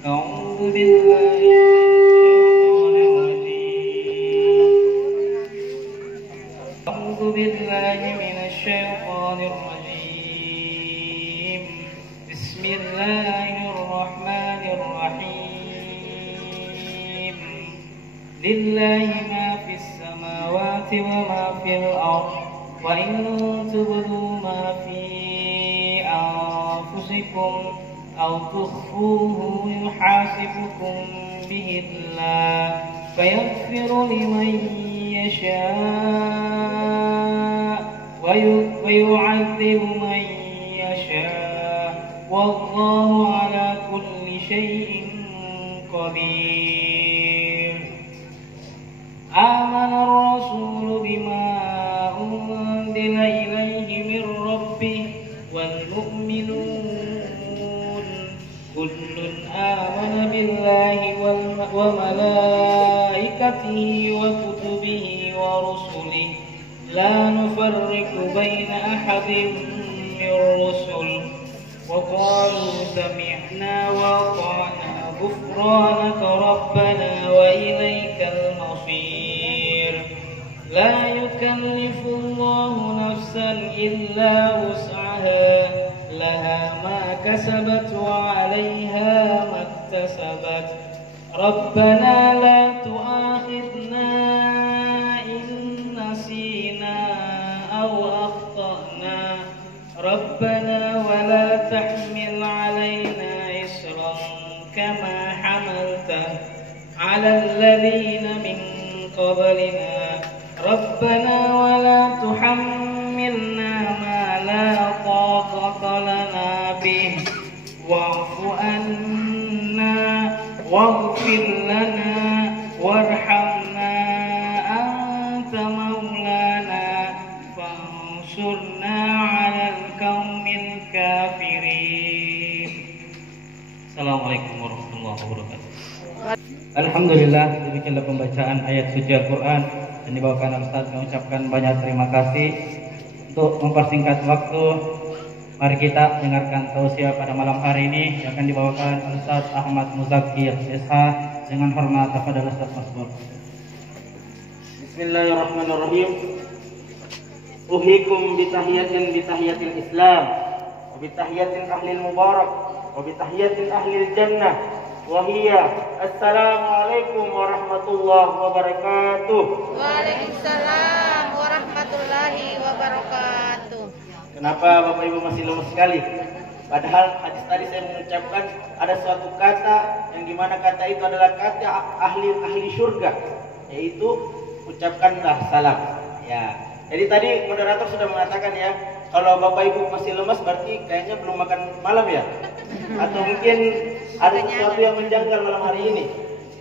أعوذ بالله من الشيطان الرجيم بسم الله الرحمن الرحيم لله ما في السماوات وما في الأرض وإن تبدوا ما في أنفسكم أو تخفوه يحاسبكم به الله فيغفر لمن يشاء ويعذب من يشاء والله على كل شيء قدير آمن الرسول بما أنزل إليه من ربه والمؤمنون كل آمن بالله وملائكته وكتبه ورسله لا نفرق بين أحد من رسل وقالوا سمعنا وأطعنا غفرانك ربنا وإليك المصير لا يكلف الله نفسا إلا وسعها لها ما كسبت وعليها ما اكتسبت ربنا لا تؤاخذنا إن نسينا أو أخطأنا ربنا ولا تحمل علينا إصرا كما حملته على الذين من قبلنا ربنا ولا تحملنا ما لا طاقة لنا به واعف عنا واغفر لنا وارحمنا أنت مولانا فانصرنا على القوم الكافرين. Assalamualaikum warahmatullahi wabarakatuh. Alhamdulillah, demikianlah pembacaan ayat suci Al-Quran dan dibawakan Ustaz. Mengucapkan banyak terima kasih. Untuk mempersingkat waktu, mari kita dengarkan tausiah pada malam hari ini yang akan dibawakan Ustaz Ahmad Muzakir SH. Dengan hormat kepada Ustaz Masbur. Bismillahirrahmanirrahim. Uhikum bitahiyatil Islam wa bitahiyatil ahlil mubarak wa bitahiyatil ahlil jannah wa hiya assalamualaikum warahmatullahi wabarakatuh. Waalaikumsalam warahmatullahi wabarakatuh. Kenapa Bapak Ibu masih lemes sekali? Padahal hadis tadi saya mengucapkan ada suatu kata yang dimana kata itu adalah kata ahli surga, yaitu ucapkanlah salam. Ya. Jadi tadi moderator sudah mengatakan ya, kalau Bapak Ibu masih lemas berarti kayaknya belum makan malam ya, atau mungkin ada sesuatu yang menjanggal malam hari ini.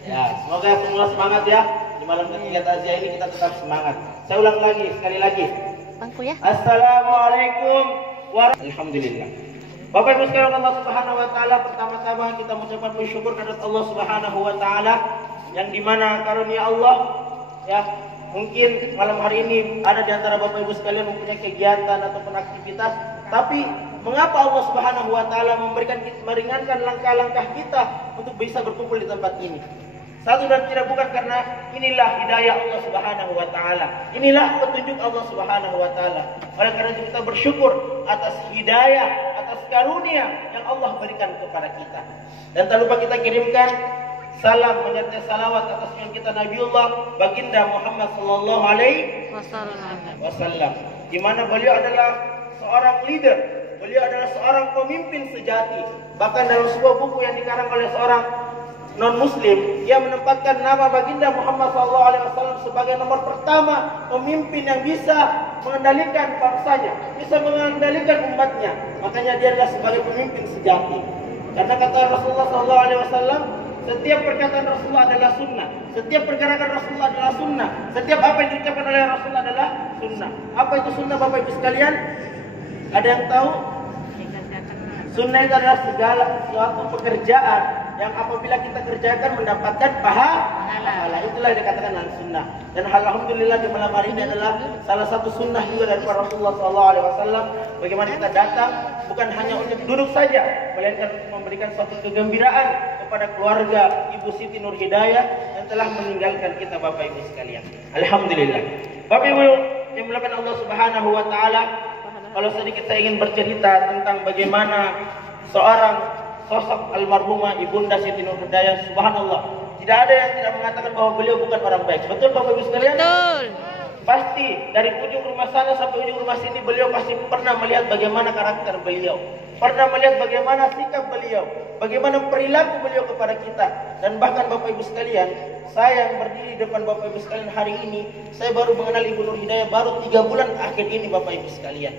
Ya, semoga semua semangat ya. Di malam ketiga takziah ini kita tetap semangat. Saya ulang lagi, sekali lagi. Bangku ya. Assalamualaikum warahmatullahi wabarakatuh. Bapak Ibu sekalian, Allah Subhanahu wa taala, pertama-tama kita mengucapkan bersyukur kepada Allah Subhanahu wa taala yang dimana karunia Allah ya, mungkin malam hari ini ada di antara Bapak Ibu sekalian mempunyai kegiatan ataupun aktivitas, tapi mengapa Allah Subhanahu wa taala meringankan langkah-langkah kita untuk bisa berkumpul di tempat ini? Satu dan tidak bukan karena inilah hidayah Allah Subhanahu wa taala. Inilah petunjuk Allah Subhanahu wa taala. Oleh karena itu kita bersyukur atas hidayah, atas karunia yang Allah berikan kepada kita. Dan tak lupa kita kirimkan salam menyertai salawat atas yang kita Nabiullah Baginda Muhammad sallallahu alaihi wasallam. Di mana beliau adalah seorang leader, beliau adalah seorang pemimpin sejati. Bahkan dalam sebuah buku yang dikarang oleh seorang non-muslim, ia menempatkan nama Baginda Muhammad SAW sebagai nomor pertama pemimpin yang bisa mengendalikan bangsanya, bisa mengendalikan umatnya. Makanya dia adalah sebagai pemimpin sejati. Karena kata Rasulullah SAW, setiap perkataan Rasulullah adalah sunnah, setiap pergerakan Rasulullah adalah sunnah, setiap apa yang diucapkan oleh Rasulullah adalah sunnah. Apa itu sunnah Bapak Ibu sekalian? Ada yang tahu? Sunnah itu adalah segala suatu pekerjaan yang apabila kita kerjakan mendapatkan pahala. Itulah yang dikatakan dengan sunnah. Dan alhamdulillah di malam hari ini adalah salah satu sunnah juga dari Rasulullah SAW. Bagaimana kita datang bukan hanya untuk duduk saja, melainkan memberikan suatu kegembiraan kepada keluarga Ibu Siti Nur Hidayah yang telah meninggalkan kita Bapak Ibu sekalian. Alhamdulillah. Bapak Ibu yang dimuliakan Allah Subhanahu wa taala, kalau sedikit saya ingin bercerita tentang bagaimana seorang sosok almarhumah Ibunda Siti Nur Hidayah. Subhanallah, tidak ada yang tidak mengatakan bahwa beliau bukan orang baik. Betul Bapak Ibu sekalian? Betul. Pasti dari ujung rumah sana sampai ujung rumah sini beliau pasti pernah melihat bagaimana karakter beliau, pernah melihat bagaimana sikap beliau, bagaimana perilaku beliau kepada kita. Dan bahkan Bapak Ibu sekalian, saya yang berdiri di depan Bapak Ibu sekalian hari ini, saya baru mengenal Ibu Nur Hidayah baru 3 bulan akhir ini Bapak Ibu sekalian.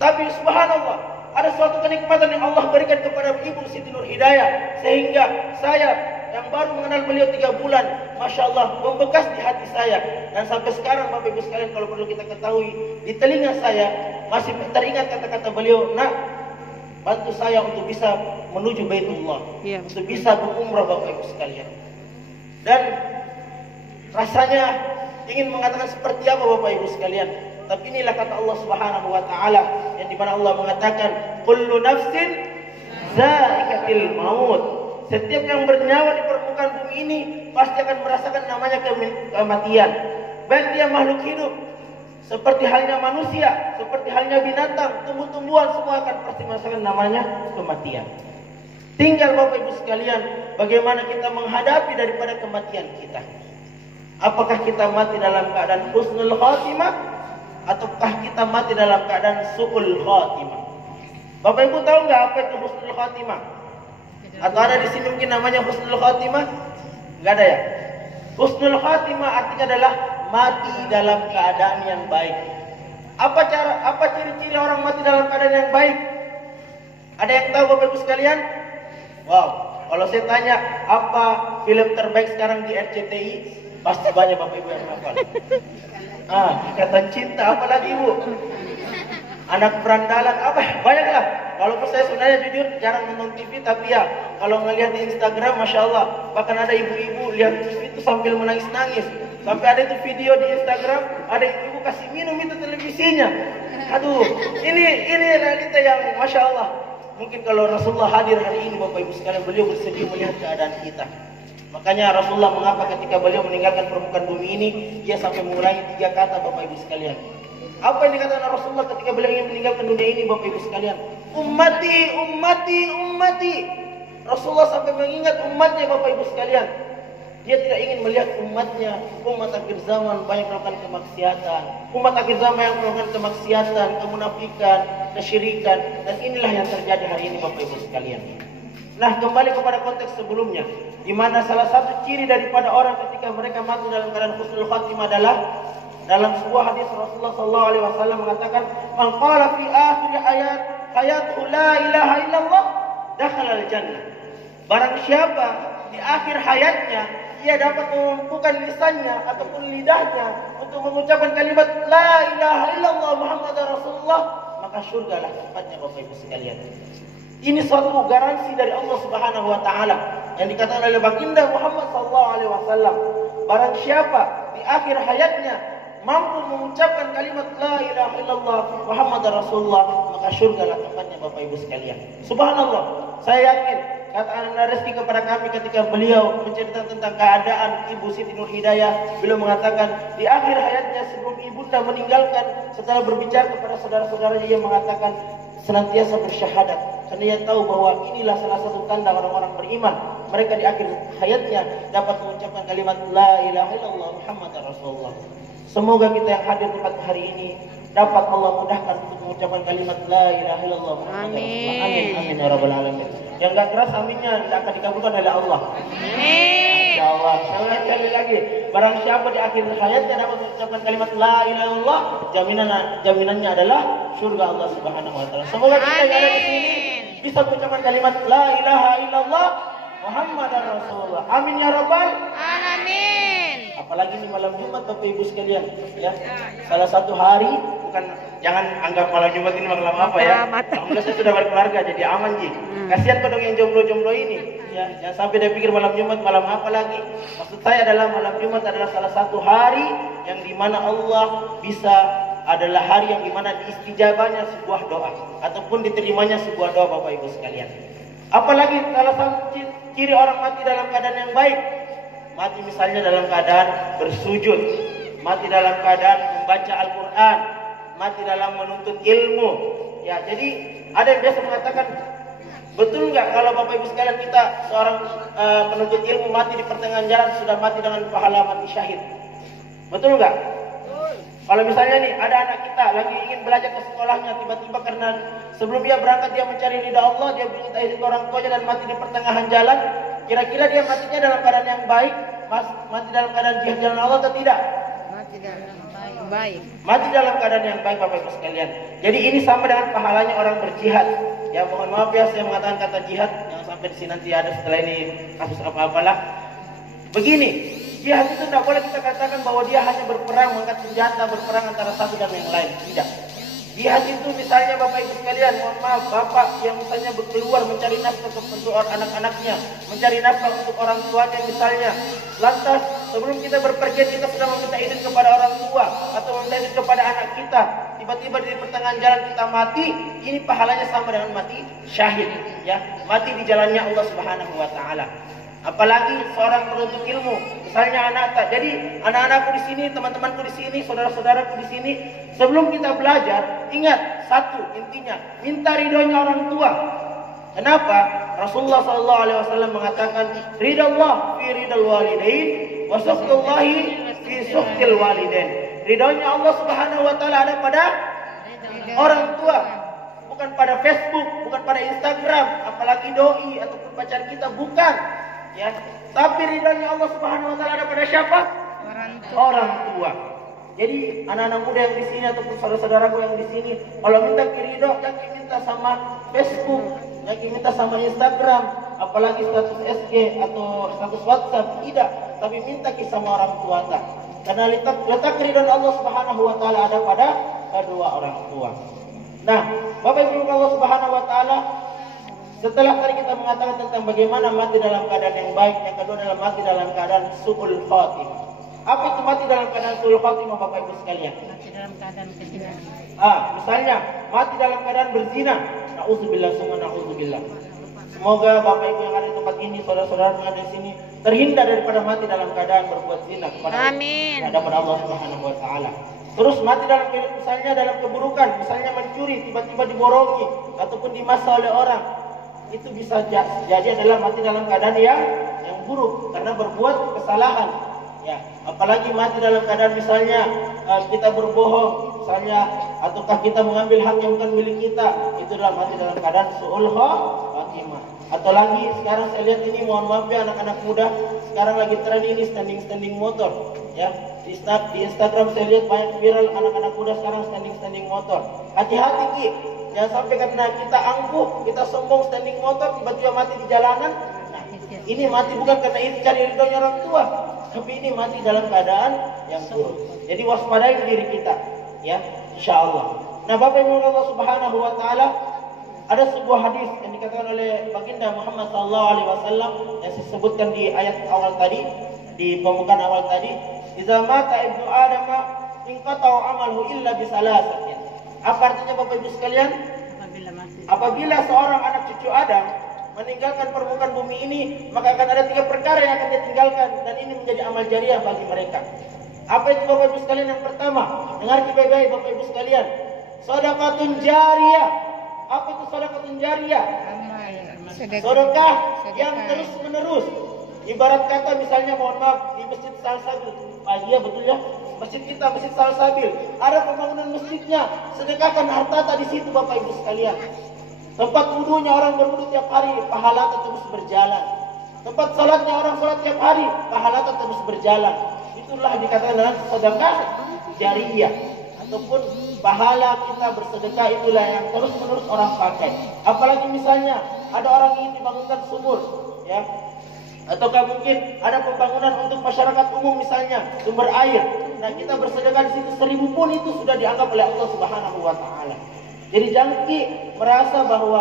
Tapi subhanallah, ada suatu kenikmatan yang Allah berikan kepada Ibu Siti Nur Hidayah, sehingga saya yang baru mengenal beliau 3 bulan, Masya Allah, membekas di hati saya. Dan sampai sekarang Bapak Ibu sekalian, kalau perlu kita ketahui, di telinga saya masih teringat kata-kata beliau, nak, bantu saya untuk bisa menuju Baitullah, untuk bisa berumrah Bapak Ibu sekalian. Dan rasanya ingin mengatakan seperti apa Bapak Ibu sekalian, tapi inilah kata Allah Subhanahu wa taala, yang dimana Allah mengatakan, kullu nafsin za'iqatul maut. Setiap yang bernyawa di permukaan bumi ini pasti akan merasakan namanya kematian. Baik dia makhluk hidup, seperti halnya manusia, seperti halnya binatang, tumbuh-tumbuhan, semua akan pasti merasakan namanya kematian. Tinggal Bapak Ibu sekalian, bagaimana kita menghadapi daripada kematian kita. Apakah kita mati dalam keadaan husnul khatimah, ataukah kita mati dalam keadaan su'ul khatimah? Bapak Ibu tahu nggak apa itu husnul khatimah? Atau ada di sini mungkin namanya husnul khatimah? Enggak ada ya? Husnul khatimah artinya adalah mati dalam keadaan yang baik. Apa ciri-ciri orang mati dalam keadaan yang baik? Ada yang tahu Bapak Ibu sekalian? Wow, kalau saya tanya apa film terbaik sekarang di RCTI, pasti banyak Bapak Ibu yang hafal. Ikatan Cinta, apalagi Bu? Anak Berandalan, apa? Banyaklah. Walaupun saya sebenarnya jujur jarang nonton TV, tapi ya kalau ngelihat di Instagram, Masya Allah, bahkan ada ibu-ibu lihat TV itu sambil menangis-nangis. Sampai ada itu video di Instagram, ada ibu kasih minum itu televisinya. Aduh, ini realita yang Masya Allah. Mungkin kalau Rasulullah hadir hari ini Bapak Ibu sekalian, beliau bersedih melihat keadaan kita. Makanya Rasulullah mengapa ketika beliau meninggalkan permukaan bumi ini, dia sampai mengulangi 3 kata Bapak Ibu sekalian. Apa yang dikatakan Rasulullah ketika beliau ingin meninggalkan dunia ini Bapak Ibu sekalian? Ummati, ummati, ummati. Rasulullah sampai mengingat umatnya Bapak Ibu sekalian. Dia tidak ingin melihat umatnya, umat akhir zaman banyak melakukan kemaksiatan, umat akhir zaman yang melakukan kemaksiatan, kemunafikan, kesyirikan, dan inilah yang terjadi hari ini Bapak Ibu sekalian. Nah, kembali kepada konteks sebelumnya, di mana salah satu ciri daripada orang ketika mereka mati dalam keadaan husnul khatimah adalah dalam sebuah hadis Rasulullah SAW mengatakan, "Man qala fi akhir hayathu la ilaha illallah dakhala al-jannah." Barang siapa di akhir hayatnya ia dapat mengumpulkan lisannya ataupun lidahnya untuk mengucapkan kalimat la ilaha illallah Muhammadar Rasulullah, maka surgalah tempatnya Bapak Ibu sekalian. Ini suatu garansi dari Allah Subhanahu wa taala yang dikatakan oleh baginda Muhammad SAW. Barang siapa di akhir hayatnya mampu mengucapkan kalimat la ilaha illallah Muhammadar Rasulullah, maka surgalah tempatnya Bapak Ibu sekalian. Subhanallah, saya yakin kata Anda Reski kepada kami ketika beliau menceritakan tentang keadaan Ibu Siti Nur Hidayah, beliau mengatakan di akhir hayatnya sebelum ibunda meninggalkan, setelah berbicara kepada saudara-saudaranya, ia mengatakan senantiasa bersyahadat, karena ia tahu bahwa inilah salah satu tanda orang-orang beriman. Mereka di akhir hayatnya dapat mengucapkan kalimat la ilaha illallah Muhammadar Rasulullah. Semoga kita yang hadir tempat hari ini dapat Allah mudahkan untuk mengucapkan kalimat la ilaha illallah Muhammadar Rasulullah. Amin, amin ya rabbal alamin. Yang enggak keras aminnya tidak akan dikabulkan oleh Allah. Amin. Insyaallah. Sekali lagi, barang siapa di akhir hayatnya dapat mengucapkan kalimat la ilaha illallah, jaminannya adalah surga Allah Subhanahu wa taala. Semoga kita yang ada di sini bisa mengucapkan kalimat la ilaha illallah Muhammadar Rasulullah. Amin ya rabbal Alamin. Apalagi di malam Jumat Bapak Ibu sekalian, ya. Salah satu hari, bukan, jangan anggap malam Jumat ini malam apa ya. Alhamdulillah saya sudah berkeluarga jadi aman Ji. Kasihan kodong yang jomblo-jomblo ini, ya. Jangan sampai dia pikir malam Jumat malam apa lagi. Maksud saya adalah malam Jumat adalah salah satu hari yang dimana Allah adalah hari yang dimana diistijabahnya sebuah doa ataupun diterimanya sebuah doa Bapak Ibu sekalian. Apalagi salah satu ciri orang mati dalam keadaan yang baik. Mati misalnya dalam keadaan bersujud, mati dalam keadaan membaca Al-Quran, mati dalam menuntut ilmu. Ya, jadi ada yang biasa mengatakan, betul nggak kalau Bapak Ibu sekalian kita seorang penuntut ilmu mati di pertengahan jalan sudah mati dengan pahala mati syahid? Betul nggak? Kalau misalnya nih ada anak kita lagi ingin belajar ke sekolahnya, tiba-tiba karena sebelum dia berangkat dia mencari ridha Allah, dia minta izin ke orang tuanya dan mati di pertengahan jalan, kira-kira dia matinya dalam keadaan yang baik, mati dalam keadaan jihad jalan Allah atau tidak? Mati dalam baik. Mati dalam keadaan yang baik Bapak Ibu sekalian. Jadi ini sama dengan pahalanya orang berjihad. Ya mohon maaf ya saya mengatakan kata jihad, jangan sampai di sini nanti ada setelah ini kasus apa-apalah. Begini, jihad itu tidak boleh kita katakan bahwa dia hanya berperang, mengangkat senjata, berperang antara satu dan yang lain. Tidak. Jihad itu misalnya Bapak Ibu sekalian, mohon maaf, bapak yang misalnya keluar mencari nafkah untuk anak-anaknya, mencari nafkah untuk orang tuanya misalnya. Lantas sebelum kita berpergian kita sudah meminta izin kepada orang tua atau meminta izin kepada anak kita. Tiba-tiba di pertengahan jalan kita mati, ini pahalanya sama dengan mati syahid, ya, mati di jalannya Allah Subhanahu wa taala. Apalagi seorang penuntut ilmu, misalnya anak. Jadi anak-anakku di sini, teman-temanku di sini, saudara-saudaraku di sini, sebelum kita belajar, ingat satu intinya, minta ridhonya orang tua. Kenapa? Rasulullah SAW mengatakan, ridha Allah fi ridal walidain, wa sukhtullahi fi sukhtil walidain. Ridhonya Allah Subhanahu wa taala ada pada orang tua, bukan pada Facebook, bukan pada Instagram, apalagi doi ataupun pacar kita, bukan. Ya, tapi ridhonya Allah Subhanahu wa taala ada pada siapa? Orang tua. Jadi anak-anak muda yang di sini ataupun saudara-saudaraku yang di sini, kalau minta ridho jangan minta sama Facebook, jangan minta sama Instagram, apalagi status SG atau status WhatsApp, tidak, tapi minta sama orang tua tak. Karena letak ridho Allah Subhanahu wa taala ada pada kedua orang tua. Nah, Bapak Ibu Allah Subhanahu wa taala, setelah tadi kita mengatakan tentang bagaimana mati dalam keadaan yang baik, yang kedua adalah mati dalam keadaan su'ul khatimah. Apa itu mati dalam keadaan su'ul khatimah Bapak Ibu sekalian? Mati dalam keadaan kezina. Misalnya mati dalam keadaan berzina. Nauzubillah summa nauzubillah. Semoga Bapak Ibu yang ada di tempat ini, saudara-saudara yang ada di sini terhindar daripada mati dalam keadaan berbuat zina kepada Allah Subhanahu wa taala. Terus mati dalam misalnya dalam keburukan, misalnya mencuri tiba-tiba diborongi ataupun dimasa oleh orang. Itu bisa jadi adalah mati dalam keadaan yang buruk karena berbuat kesalahan. Ya, apalagi mati dalam keadaan misalnya kita berbohong misalnya, ataukah kita mengambil hak yang bukan milik kita, itu adalah mati dalam keadaan su'ul khatimah. Atau lagi sekarang saya lihat ini, mohon maaf ya anak-anak muda, sekarang lagi tren ini standing motor. Ya, di Instagram saya lihat banyak viral anak-anak muda sekarang standing motor. Hati-hati Ki, jangan sampai karena kita angkuh, kita sombong standing motor tiba-tiba mati di jalanan. Nah, ini mati bukan karena ini cari ridhonya orang tua, tapi ini mati dalam keadaan yang buruk. Jadi waspadai diri kita, ya, insyaallah. Nah, Bapak Ibu Allah Subhanahu wa taala, ada sebuah hadis yang dikatakan oleh baginda Muhammad SAW yang disebutkan di ayat awal tadi, di pembukaan awal tadi, "Idza mata ibnu Adam inqata'u amaluhu illa bisalasatin." Apa artinya Bapak Ibu sekalian? Apabila seorang anak cucu Adam meninggalkan permukaan bumi ini, maka akan ada 3 perkara yang akan dia tinggalkan, dan ini menjadi amal jariah bagi mereka. Apa itu Bapak Ibu sekalian? Yang pertama, dengar baik-baik Bapak Ibu sekalian, sedekahun jariyah. Apa itu sedekahun jariyah? Sedekah yang terus menerus. Ibarat kata misalnya, mohon maaf, di Masjid Salsabil, iya betul ya, masjid kita, Masjid Salsabil, ada pembangunan masjidnya, sedekahkan harta di situ Bapak Ibu sekalian. Tempat wudunya orang berwudu tiap hari, pahala terus berjalan. Tempat salatnya orang salat tiap hari, pahala terus berjalan. Itulah dikatakan dalam sedekah jariyah, ataupun pahala kita bersedekah, itulah yang terus menerus orang pakai. Apalagi misalnya ada orang ingin dibangunkan sumur, ya, ataukah mungkin ada pembangunan untuk masyarakat umum misalnya, sumber air. Nah, kita bersedekah di situ 1000 pun itu sudah dianggap oleh Allah Subhanahu wa taala. Jadi jangan merasa bahwa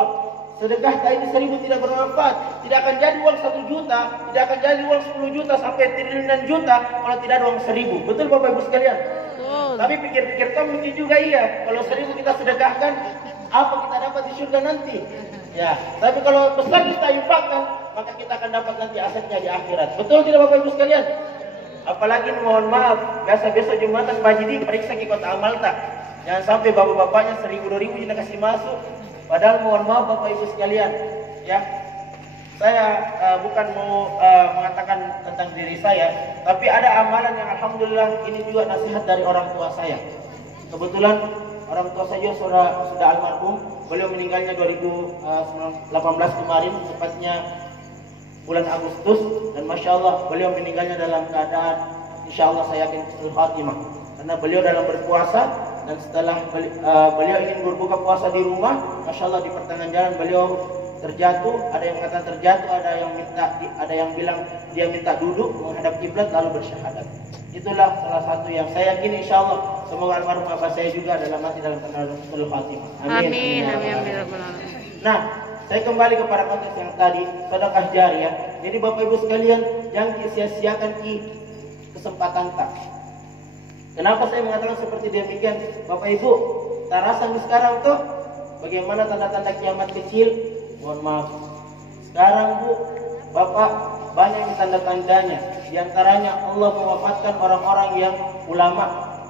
sedekah tadi 1000 tidak bermanfaat. Tidak akan jadi uang 1 juta, tidak akan jadi uang 10 juta sampai triliunan juta kalau tidak ada uang 1000. Betul Bapak Ibu sekalian? Betul. Tapi pikir-pikir toh mungkin juga iya. Kalau 1000 kita sedekahkan, apa kita dapat di surga nanti? Ya, tapi kalau besar kita infakkan, maka kita akan dapat nanti asetnya di akhirat. Betul tidak Bapak Ibu sekalian? Apalagi mohon maaf, biasa-biasa Jumatan Pak Haji periksa ke kota amal tak. Jangan sampai bapak-bapaknya 1.000-2.000 kita kasih masuk. Padahal mohon maaf Bapak Ibu sekalian, ya. Saya bukan mau mengatakan tentang diri saya, tapi ada amalan yang alhamdulillah ini juga nasihat dari orang tua saya. Kebetulan orang tua saya sudah almarhum, beliau meninggalnya 2018 kemarin, tepatnya bulan Agustus, dan masya Allah beliau meninggalnya dalam keadaan insya Allah saya yakin husnul khatimah, karena beliau dalam berpuasa dan setelah beliau ingin berbuka puasa di rumah, masya Allah di pertengahan jalan beliau terjatuh. Ada yang kata terjatuh, ada yang bilang dia minta duduk menghadap kiblat lalu bersyahadat. Itulah salah satu yang saya yakin insya Allah semoga almarhum bapak saya juga adalah mati dalam keadaan husnul khatimah. Amin. Nah, saya kembali kepada konteks yang tadi, sedekah jariyah. Jadi Bapak Ibu sekalian, jangan sia-siakan kesempatan tak. Kenapa saya mengatakan seperti demikian? Bapak Ibu, tak rasa sekarang tuh bagaimana tanda-tanda kiamat kecil? Mohon maaf. Sekarang Bu, Bapak, banyak yang tanda-tandanya. Di antaranya Allah mewafatkan orang-orang yang ulama,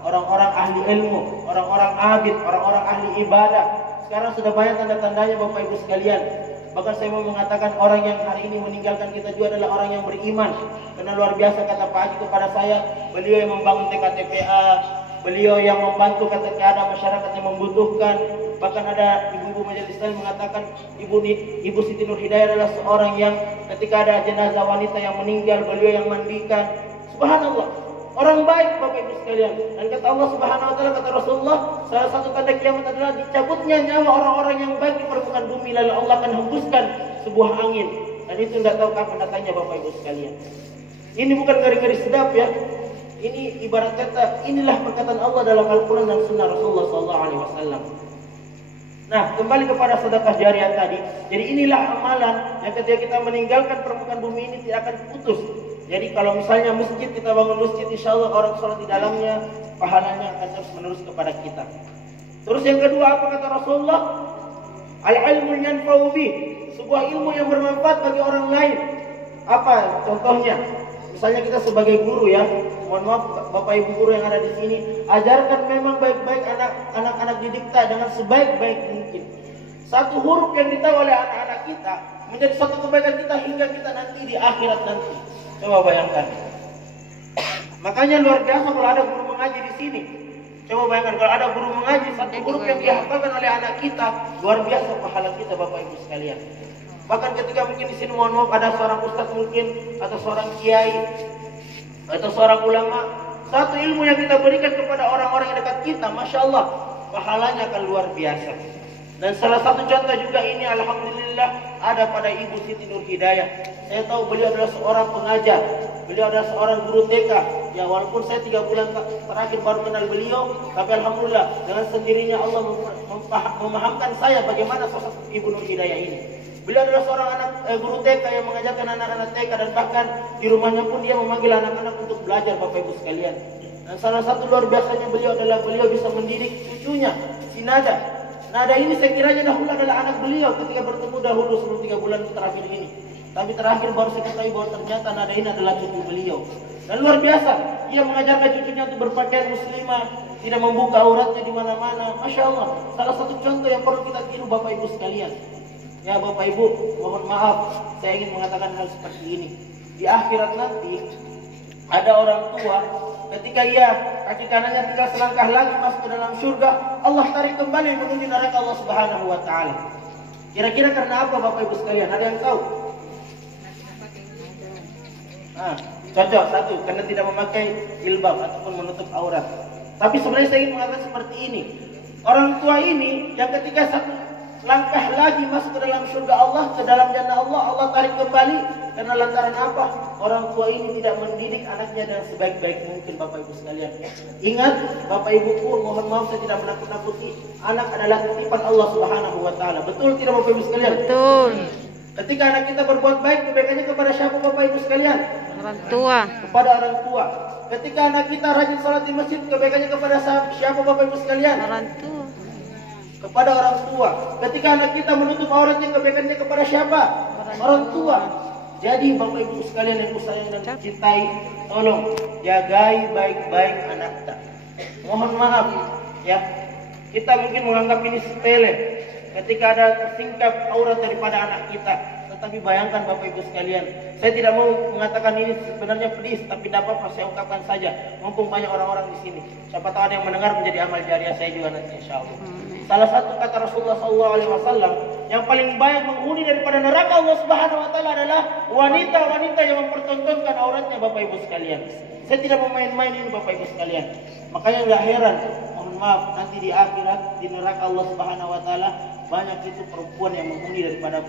orang-orang ahli ilmu, orang-orang abid, orang-orang ahli ibadah. Sekarang sudah banyak tanda-tandanya Bapak Ibu sekalian. Bahkan saya mau mengatakan orang yang hari ini meninggalkan kita juga adalah orang yang beriman. Karena luar biasa kata Pak Haji kepada saya, beliau yang membangun TKTPA, beliau yang membantu ketika ada masyarakat yang membutuhkan. Bahkan ada ibu-ibu majelis taklim mengatakan Ibu Siti Nur Hidayah adalah seorang yang ketika ada jenazah wanita yang meninggal, beliau yang mandikan. Subhanallah, orang baik Bapak Ibu sekalian. Dan kata Allah Subhanahu wa taala, kata Rasulullah, salah satu tanda kiamat adalah dicabutnya nyawa orang-orang yang baik di permukaan bumi, lalu Allah akan hembuskan sebuah angin. Dan itu tidak tahu kapan datangnya Bapak Ibu sekalian. Ini bukan ngeri-ngeri sedap ya. Ini ibarat kata, inilah perkataan Allah dalam Al-Quran dan Sunnah Rasulullah SAW. Nah, kembali kepada sedekah jariyah tadi. Jadi inilah amalan yang ketika kita meninggalkan permukaan bumi ini tidak akan putus. Jadi kalau misalnya masjid, kita bangun masjid, insya Allah orang sholat di dalamnya, pahalanya akan terus menerus kepada kita. Terus yang kedua apa kata Rasulullah? Al-ilmu yanfa'u bih, sebuah ilmu yang bermanfaat bagi orang lain. Apa contohnya? Misalnya kita sebagai guru ya, mohon maaf Bapak Ibu guru yang ada di sini, ajarkan memang baik-baik anak-anak didik kita dengan sebaik-baik mungkin. Satu huruf yang ditahu oleh anak-anak kita menjadi satu kebaikan kita hingga kita nanti di akhirat nanti. Coba bayangkan. Makanya luar biasa kalau ada guru mengaji di sini. Coba bayangkan kalau ada guru mengaji, satu huruf yang dihafalkan oleh anak kita, luar biasa pahala kita Bapak Ibu sekalian. Bahkan ketika mungkin di sini mohon maaf ada seorang ustaz mungkin atau seorang kiai atau seorang ulama, satu ilmu yang kita berikan kepada orang-orang yang dekat kita, masya Allah, pahalanya akan luar biasa. Dan salah satu contoh juga ini alhamdulillah ada pada Ibu Siti Nur Hidayah. Saya tahu beliau adalah seorang pengajar, beliau adalah seorang guru TK. Ya walaupun saya 3 bulan terakhir baru kenal beliau, tapi alhamdulillah dengan sendirinya Allah memahamkan saya bagaimana sosok Ibu Nur Hidayah ini. Beliau adalah seorang guru TK yang mengajarkan anak-anak TK, dan bahkan di rumahnya pun dia memanggil anak-anak untuk belajar Bapak Ibu sekalian. Dan salah satu luar biasanya beliau adalah beliau bisa mendidik cucunya, si Nada. Nada ini saya kiranya dahulu adalah anak beliau ketika bertemu dahulu sebelum 3 bulan terakhir ini. Tapi terakhir baru saya ketahui bahwa ternyata Nada ini adalah cucu beliau. Dan luar biasa, ia mengajarkan cucunya untuk berpakaian muslimah, tidak membuka auratnya di mana-mana. Masya Allah, salah satu contoh yang perlu kita tiru Bapak Ibu sekalian. Ya Bapak Ibu, mohon maaf, saya ingin mengatakan hal seperti ini. Di akhirat nanti, ada orang tua, ketika ia kaki kanannya tinggal selangkah lagi masuk ke dalam surga, Allah tarik kembali menuju neraka Allah Subhanahu wa taala. Kira-kira karena apa Bapak Ibu sekalian? Ada yang tahu? Cocok satu, karena tidak memakai jilbab ataupun menutup aurat. Tapi sebenarnya saya ingin mengatakan seperti ini. Orang tua ini yang ketika satu langkah lagi masuk ke dalam surga Allah, ke dalam jannah Allah, Allah tarik kembali. Karena lantaran apa? Orang tua ini tidak mendidik anaknya dengan sebaik-baik mungkin Bapak Ibu sekalian. Ingat Bapak Ibuku, mohon maaf saya tidak menakut-nakuti. Anak adalah titipan Allah Subhanahu wa taala. Betul tidak Bapak Ibu sekalian? Betul. Ketika anak kita berbuat baik, kebaikannya kepada siapa Bapak Ibu sekalian? Orang tua. Kepada orang tua. Ketika anak kita rajin sholat di masjid, kebaikannya kepada siapa Bapak Ibu sekalian? Orang tua. Kepada orang tua. Ketika anak kita menutup auratnya, kebaikannya kepada siapa? Orang tua. Jadi Bapak Ibu sekalian yang kusayang dan kucintai, tolong jagai baik-baik anak kita. Mohon maaf ya, kita mungkin menganggap ini sepele ketika ada tersingkap aurat daripada anak kita. Tetapi bayangkan Bapak Ibu sekalian, saya tidak mau mengatakan ini sebenarnya pedis, tapi dapat saya ungkapkan saja. Mumpung banyak orang-orang di sini, siapa tahu ada yang mendengar menjadi amal jariah saya juga nanti insya Allah. Salah satu kata Rasulullah SAW yang paling banyak menghuni daripada neraka Allah Subhanahu Wa Taala adalah wanita-wanita yang mempertontonkan auratnya Bapak Ibu sekalian. Saya tidak mau main-main ini Bapak Ibu sekalian. Makanya nggak heran, mohon maaf nanti di akhirat di neraka Allah Subhanahu Wa Taala banyak itu perempuan yang menghuni daripada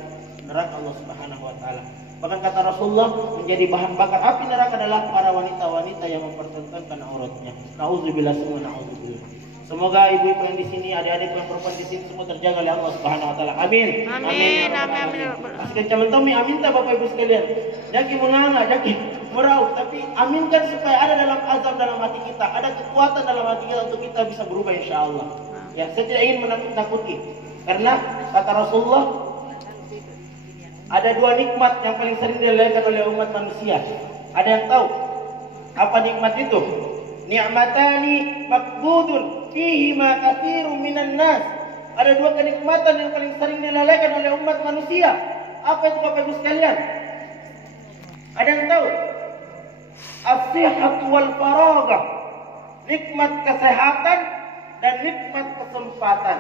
neraka Allah Subhanahu Wa Taala. Bahkan kata Rasulullah, menjadi bahan bakar api neraka adalah para wanita-wanita yang mempertontonkan auratnya. Nauzubillah summa nauzubillah. Semoga ibu-ibu yang di sini, adik-adik yang perempuan di sini semua terjaga oleh Allah Subhanahu Wa Taala. Amin. Amin. Amin. Sekian kami aminta Bapak Ibu sekalian. Jaki menganga, jaki meraup, tapi aminkan supaya ada dalam azam dalam hati kita, ada kekuatan dalam hati kita untuk kita bisa berubah insya Allah. Ya, saya tidak ingin menakut-nakuti, karena kata Rasulullah ada dua nikmat yang paling sering dilalaikan oleh umat manusia. Ada yang tahu apa nikmat itu? Ni'matani maqbudun fihima katsirun minan nas. Ada dua kenikmatan yang paling sering dilalaikan oleh umat manusia. Apa itu Bapak Ibu sekalian? Ada yang tahu? As-sihhatu wal faragah. Nikmat kesehatan dan nikmat kesempatan.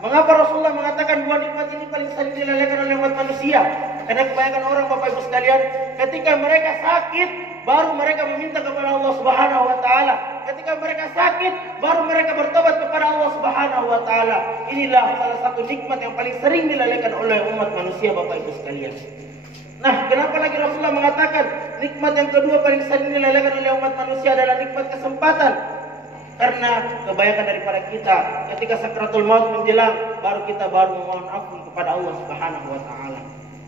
Mengapa Rasulullah mengatakan dua nikmat ini paling sering dilalaikan oleh umat manusia? Karena kebanyakan orang Bapak Ibu sekalian, ketika mereka sakit, baru mereka meminta kepada Allah Subhanahu Wa Taala. Ketika mereka sakit, baru mereka bertobat kepada Allah Subhanahu Wa Taala. Inilah salah satu nikmat yang paling sering dilalaikan oleh umat manusia Bapak Ibu sekalian. Nah, kenapa lagi Rasulullah mengatakan nikmat yang kedua paling sering dilalaikan oleh umat manusia adalah nikmat kesempatan? Karena kebanyakan daripada kita ketika sakratul maut menjelang, baru kita memohon ampun kepada Allah Subhanahu Wa Taala.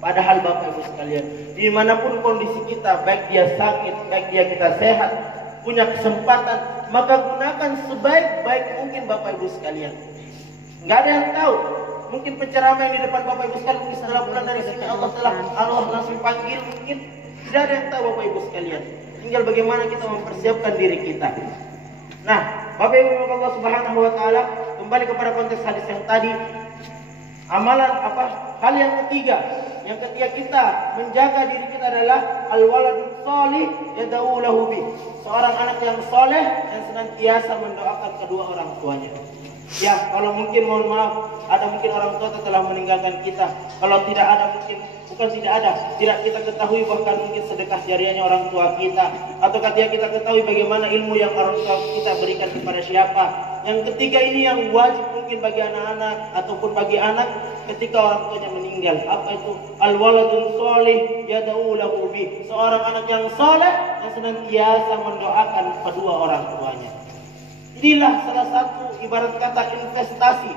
Padahal Bapak Ibu sekalian, dimanapun kondisi kita, baik dia sakit, baik dia kita sehat, punya kesempatan, maka gunakan sebaik-baik mungkin Bapak Ibu sekalian. Nggak ada yang tahu, mungkin penceramah yang di depan Bapak Ibu sekalian mungkin setelah pulang dari sini Allah langsung panggil, mungkin tidak ada yang tahu Bapak Ibu sekalian. Tinggal bagaimana kita mempersiapkan diri kita. Nah, Bapak Ibu Allah Subhanahu Wa Taala, kembali kepada konteks hadis yang tadi, amalan apa? Hal yang ketiga, yang ketika kita menjaga diri kita adalah al-waladun salih yad'u lahu bi. Seorang anak yang saleh yang senantiasa mendoakan kedua orang tuanya. Ya, kalau mungkin mohon maaf, ada mungkin orang tua telah meninggalkan kita. Kalau tidak ada mungkin, bukan tidak ada, tidak kita ketahui bahkan mungkin sedekah jariahnya orang tua kita, atau ketika kita ketahui bagaimana ilmu yang orang tua kita berikan kepada siapa. Yang ketiga ini yang wajib mungkin bagi anak-anak ataupun bagi anak ketika orang tuanya meninggal. Apa itu? Al-waladun sholih yad'u lahu bi. Seorang anak yang saleh yang senantiasa mendoakan kedua orang tuanya. Inilah salah satu ibarat kata investasi.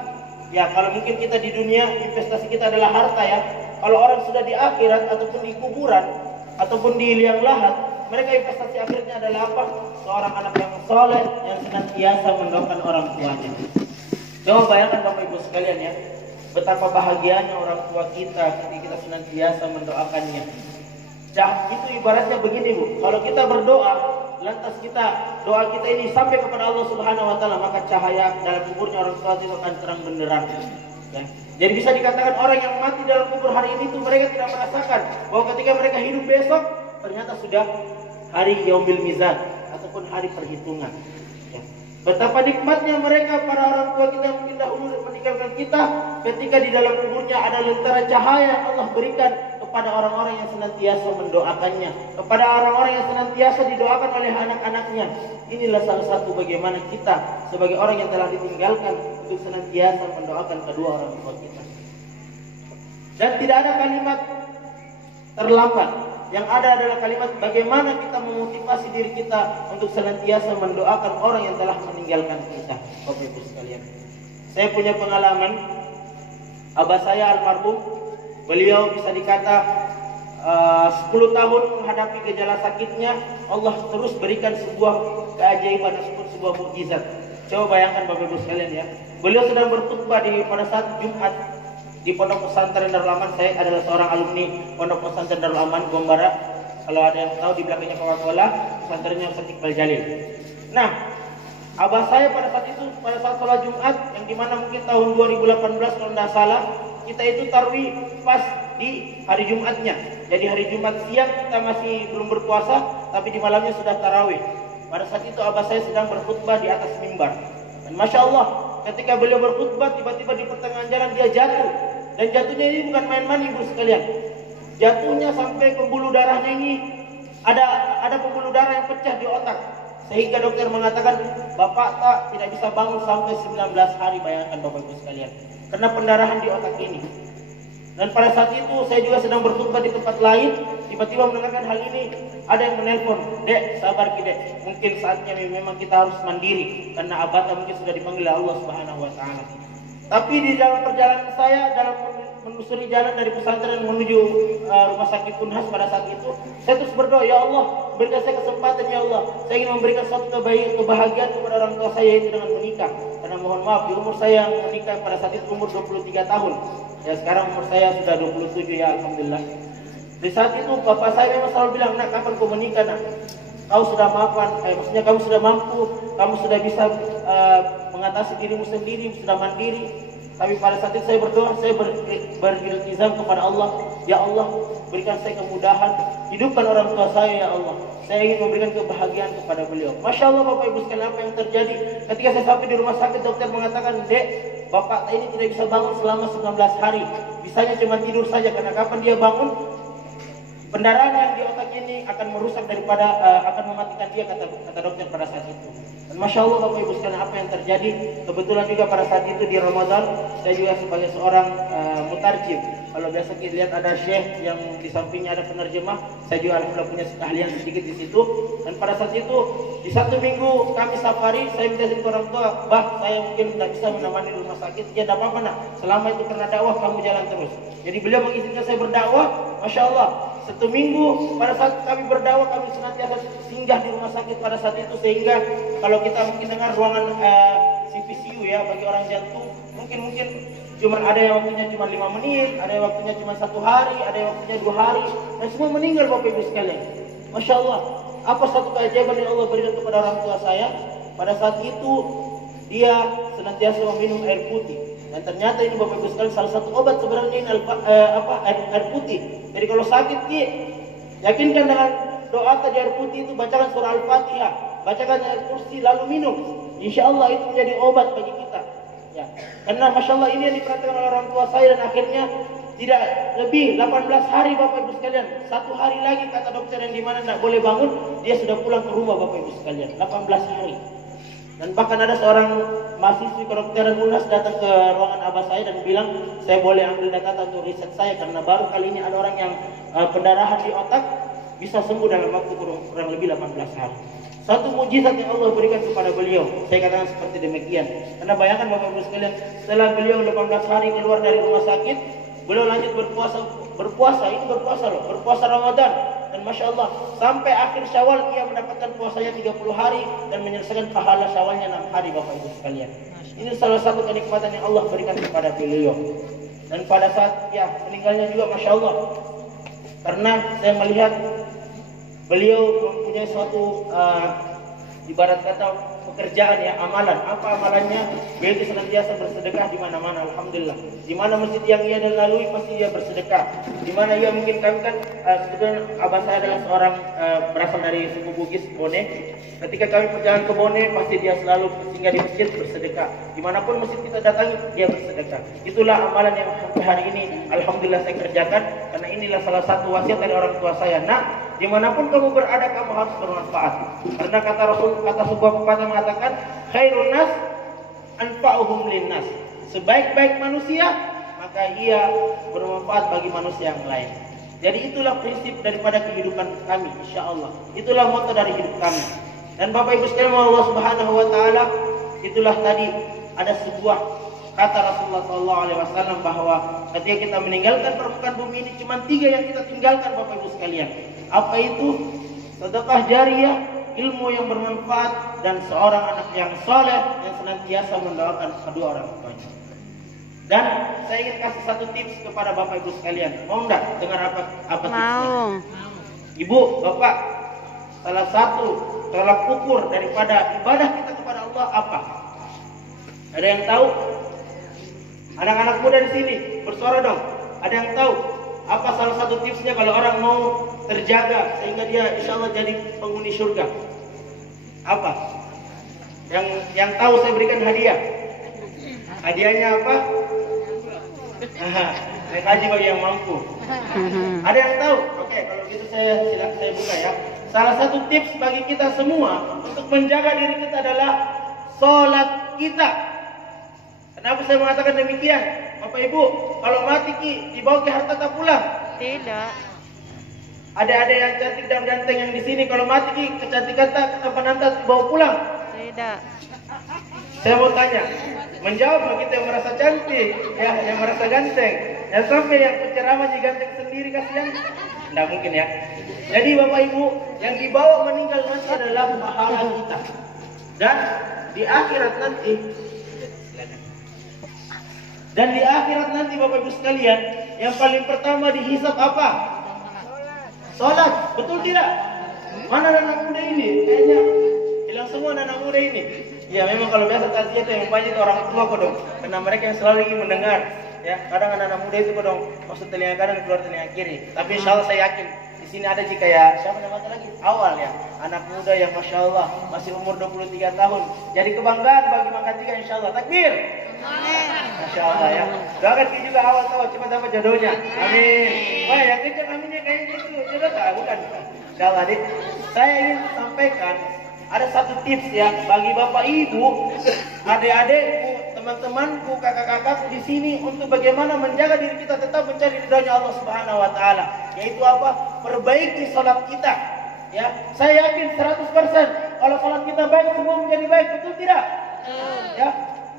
Ya, kalau mungkin kita di dunia investasi kita adalah harta ya. Kalau orang sudah di akhirat ataupun di kuburan ataupun di liang lahat, mereka investasi akhirnya adalah apa? Seorang anak yang soleh yang senantiasa mendoakan orang tuanya. Coba bayangkan Bapak Ibu sekalian ya, betapa bahagianya orang tua kita ketika kita senantiasa mendoakannya. Itu ibaratnya begini Bu, kalau kita berdoa, lantas doa kita ini sampai kepada Allah Subhanahu Wa Taala, maka cahaya dalam kuburnya orang tua itu akan terang benderang. Ya. Jadi bisa dikatakan orang yang mati dalam kubur hari ini itu mereka tidak merasakan bahwa ketika mereka hidup besok ternyata sudah hari yaumil mizan ataupun hari perhitungan. Ya. Betapa nikmatnya mereka para orang tua kita yang mungkin dahulu meninggalkan kita, ketika di dalam kuburnya ada lentera cahaya yang Allah berikan kepada orang-orang yang senantiasa mendoakannya, kepada orang-orang yang senantiasa didoakan oleh anak-anaknya. Inilah salah satu bagaimana kita sebagai orang yang telah ditinggalkan untuk senantiasa mendoakan kedua orang tua kita. Dan tidak ada kalimat terlambat. Yang ada adalah kalimat bagaimana kita memotivasi diri kita untuk senantiasa mendoakan orang yang telah meninggalkan kita. Bapak Ibu sekalian, saya punya pengalaman. Abah saya almarhum, beliau bisa dikata 10 tahun menghadapi gejala sakitnya, Allah terus berikan sebuah keajaiban ataupun sebuah mukjizat. Coba bayangkan Bapak Ibu sekalian ya, beliau sedang berkhutbah pada saat Jumat di Pondok Pesantren Darul Aman. Saya adalah seorang alumni Pondok Pesantren Darul Aman Gombara. Kalau ada yang tahu, di belakangnya Coca-Cola, pesantrennya Ustaz Iqbal Jalil. Nah, abah saya pada saat itu, pada saat sholat Jumat, yang dimana mungkin tahun 2018 kalau tidak salah, kita itu tarwih pas di hari Jumatnya. Jadi hari Jumat siang kita masih belum berpuasa, tapi di malamnya sudah tarawih. Pada saat itu abah saya sedang berkhutbah di atas mimbar. Dan Masya Allah, ketika beliau berkhutbah, tiba-tiba di pertengahan jalan dia jatuh. Dan jatuhnya ini bukan main-main ibu sekalian. Jatuhnya sampai pembuluh darahnya ini ada pembuluh darah yang pecah di otak. Sehingga dokter mengatakan, Bapak tidak bisa bangun sampai 19 hari, bayangkan Bapak Ibu sekalian. Karena pendarahan di otak ini. Dan pada saat itu saya juga sedang berkhutbah di tempat lain, tiba-tiba mendengarkan hal ini, ada yang menelpon, "Dek, sabar Ki Dek, mungkin saatnya memang kita harus mandiri karena abah mungkin sudah dipanggil Allah Subhanahu wa taala." Tapi di dalam perjalanan saya dalam menelusuri jalan dari pesantren menuju rumah sakit Unhas pada saat itu, saya terus berdoa, "Ya Allah, berikan saya kesempatan ya Allah. Saya ingin memberikan suatu kebahagiaan kepada orang tua saya, yaitu dengan menikah." Karena mohon maaf, di umur saya menikah pada saat itu umur 23 tahun. Ya sekarang umur saya sudah 27 ya, alhamdulillah. Di saat itu bapak saya memang selalu bilang, "Nak, kapan kau menikah, Nak? Kau sudah mapan, maksudnya kamu sudah mampu, kamu sudah bisa mengatasi dirimu sendiri, sudah mandiri." Tapi pada saat itu saya berdoa, saya beriltizam kepada Allah, "Ya Allah, berikan saya kemudahan, hidupkan orang tua saya ya Allah. Saya ingin memberikan kebahagiaan kepada beliau." Masya Allah Bapak Ibu sekalian, apa yang terjadi? Ketika saya sampai di rumah sakit, dokter mengatakan, "Dek, Bapak ini tidak bisa bangun selama 19 hari. Bisanya cuma tidur saja, karena kapan dia bangun, pendarahan yang di otak ini akan merusak daripada akan mematikan dia," kata dokter pada saat itu. Dan Masya Allah Bapak Ibu sekalian, apa yang terjadi? Kebetulan juga pada saat itu di Ramadan, saya juga sebagai seorang mutarjim. Kalau biasa kita lihat ada syekh yang di sampingnya ada penerjemah, saya juga alhamdulillah punya keahlian sedikit di situ. Dan pada saat itu di satu minggu kami safari, saya minta izin ke orang tua, "Bah, saya mungkin tidak bisa menemani di rumah sakit." "Ya tidak apa-apa Nak, selama itu karena dakwah kamu jalan terus." Jadi beliau mengizinkan saya berdakwah. Masya Allah, satu minggu pada saat kami berdakwah, kami senantiasa singgah di rumah sakit pada saat itu. Sehingga kalau kita mungkin dengar ruangan CPCU ya bagi orang jantung, mungkin cuma ada yang waktunya cuma 5 menit, ada yang waktunya cuma 1 hari, ada yang waktunya 2 hari, dan semua meninggal Bapak Ibu sekalian. Masya Allah, apa satu keajaiban yang Allah berikan kepada orang tua saya? Pada saat itu dia senantiasa meminum air putih. Dan ternyata ini Bapak Ibu sekalian salah satu obat sebenarnya ini air putih. Jadi kalau sakit yakinkan dengan doa tadi air putih itu, bacakan surah Al-Fatihah, bacakan ayat kursi lalu minum. Insya Allah itu menjadi obat bagi kita. Ya, karena Masya Allah ini yang diperhatikan oleh orang tua saya, dan akhirnya tidak lebih 18 hari Bapak Ibu sekalian. 1 hari lagi kata dokter yang dimana tidak boleh bangun, dia sudah pulang ke rumah Bapak Ibu sekalian. 18 hari. Dan bahkan ada seorang mahasiswi kedokteran UNAS datang ke ruangan abah saya dan bilang, "Saya boleh ambil data untuk riset saya, karena baru kali ini ada orang yang pendarahan di otak bisa sembuh dalam waktu kurang lebih 18 hari. Satu mujizat yang Allah berikan kepada beliau. Saya katakan seperti demikian. Karena bayangkan Bapak Ibu sekalian, setelah beliau 18 hari keluar dari rumah sakit, beliau lanjut berpuasa Ramadan. Dan Masya Allah, sampai akhir Syawal ia mendapatkan puasanya 30 hari dan menyelesaikan pahala Syawalnya 6 hari Bapak Ibu sekalian. Ini salah satu kenikmatan yang Allah berikan kepada beliau. Dan pada saat meninggalnya juga Masya Allah, karena saya melihat beliau mempunyai suatu ibarat kata pekerjaan ya, amalan. Apa amalannya? Beliau senantiasa bersedekah di mana-mana, alhamdulillah. Di mana masjid yang ia lalui pasti dia bersedekah. Di mana ia mungkin kami kan kebetulan abah saya adalah seorang berasal dari suku Bugis Bone. Ketika kami perjalanan ke Bone, pasti dia selalu singgah di masjid bersedekah. Dimanapun masjid kita datangi, dia bersedekah. Itulah amalan yang sampai hari ini alhamdulillah saya kerjakan, karena inilah salah satu wasiat dari orang tua saya. Nak, dimanapun kamu berada, kamu harus bermanfaat. Karena kata sebuah pepatah mengatakan, khairun nas anfa'uhum linnas. Sebaik-baik manusia, maka ia bermanfaat bagi manusia yang lain. Jadi itulah prinsip daripada kehidupan kami, insya Allah. Itulah moto dari hidup kami. Dan Bapak Ibu sekalian, Allah Subhanahu wa taala, itulah tadi ada sebuah kata Rasulullah SAW bahwa ketika kita meninggalkan permukaan bumi ini, cuma 3 yang kita tinggalkan Bapak Ibu sekalian. Apa itu? Sedekah jariyah, ilmu yang bermanfaat, dan seorang anak yang saleh yang senantiasa mendoakan kedua orang tuanya. Dan saya ingin kasih satu tips kepada Bapak Ibu sekalian. Mau enggak dengar apa tipsnya? Mau. Ibu, Bapak, salah satu tolak ukur daripada ibadah kita kepada Allah apa? Ada yang tahu? Anak-anak muda di sini bersuara dong. Ada yang tahu apa salah satu tipsnya kalau orang mau terjaga sehingga dia insya Allah jadi penghuni surga? Apa? Yang tahu saya berikan hadiah. Hadiahnya apa? Naik haji bagi yang mampu. Ada yang tahu? Oke, kalau gitu saya buka ya. Salah satu tips bagi kita semua untuk menjaga diri kita adalah sholat kita. Kenapa saya mengatakan demikian? Bapak Ibu, kalau mati dibawa ke harta tak pulang? Tidak. Ada yang cantik dan ganteng yang di sini, kalau mati kecantikan tak penantas dibawa pulang? Tidak. Saya mau tanya, menjawab kita yang merasa cantik, ya, yang merasa ganteng, ya sampai yang penceramah jadi ganteng sendiri kasihan, tidak mungkin ya. Jadi Bapak Ibu, yang dibawa meninggal nanti adalah pahala kita, dan di akhirat nanti, Bapak Ibu sekalian, yang paling pertama dihisab apa? Sholat, betul tidak? Mana anak muda ini? Kayaknya hilang semua anak muda ini. Ya memang kalau biasa takziah itu yang banyak itu orang tua kok dong, karena mereka yang selalu ingin mendengar. Ya kadang anak muda itu kok dong masuk telinga kanan keluar telinga kiri. Tapi insya Allah saya yakin di sini ada jika ya siapa namanya lagi awal ya anak muda yang masya Allah masih umur 23 tahun. Jadi kebanggaan bagi Mangkat 3 insya Allah. Takbir. Masya Allah ya. Doakan kita juga awal tahu cepat dapat jodohnya. Amin. Wah yang kencang aminnya kayaknya itu jodoh tak? Bukan. Insya Allah adik. Saya ingin sampaikan ada satu tips ya bagi Bapak Ibu, adik-adikku, teman-temanku, kakak-kakakku di sini untuk bagaimana menjaga diri kita tetap mencari ridhonya Allah Subhanahu wa taala. Yaitu apa? Perbaiki salat kita. Ya, saya yakin 100% kalau salat kita baik semua menjadi baik, betul tidak? Ya.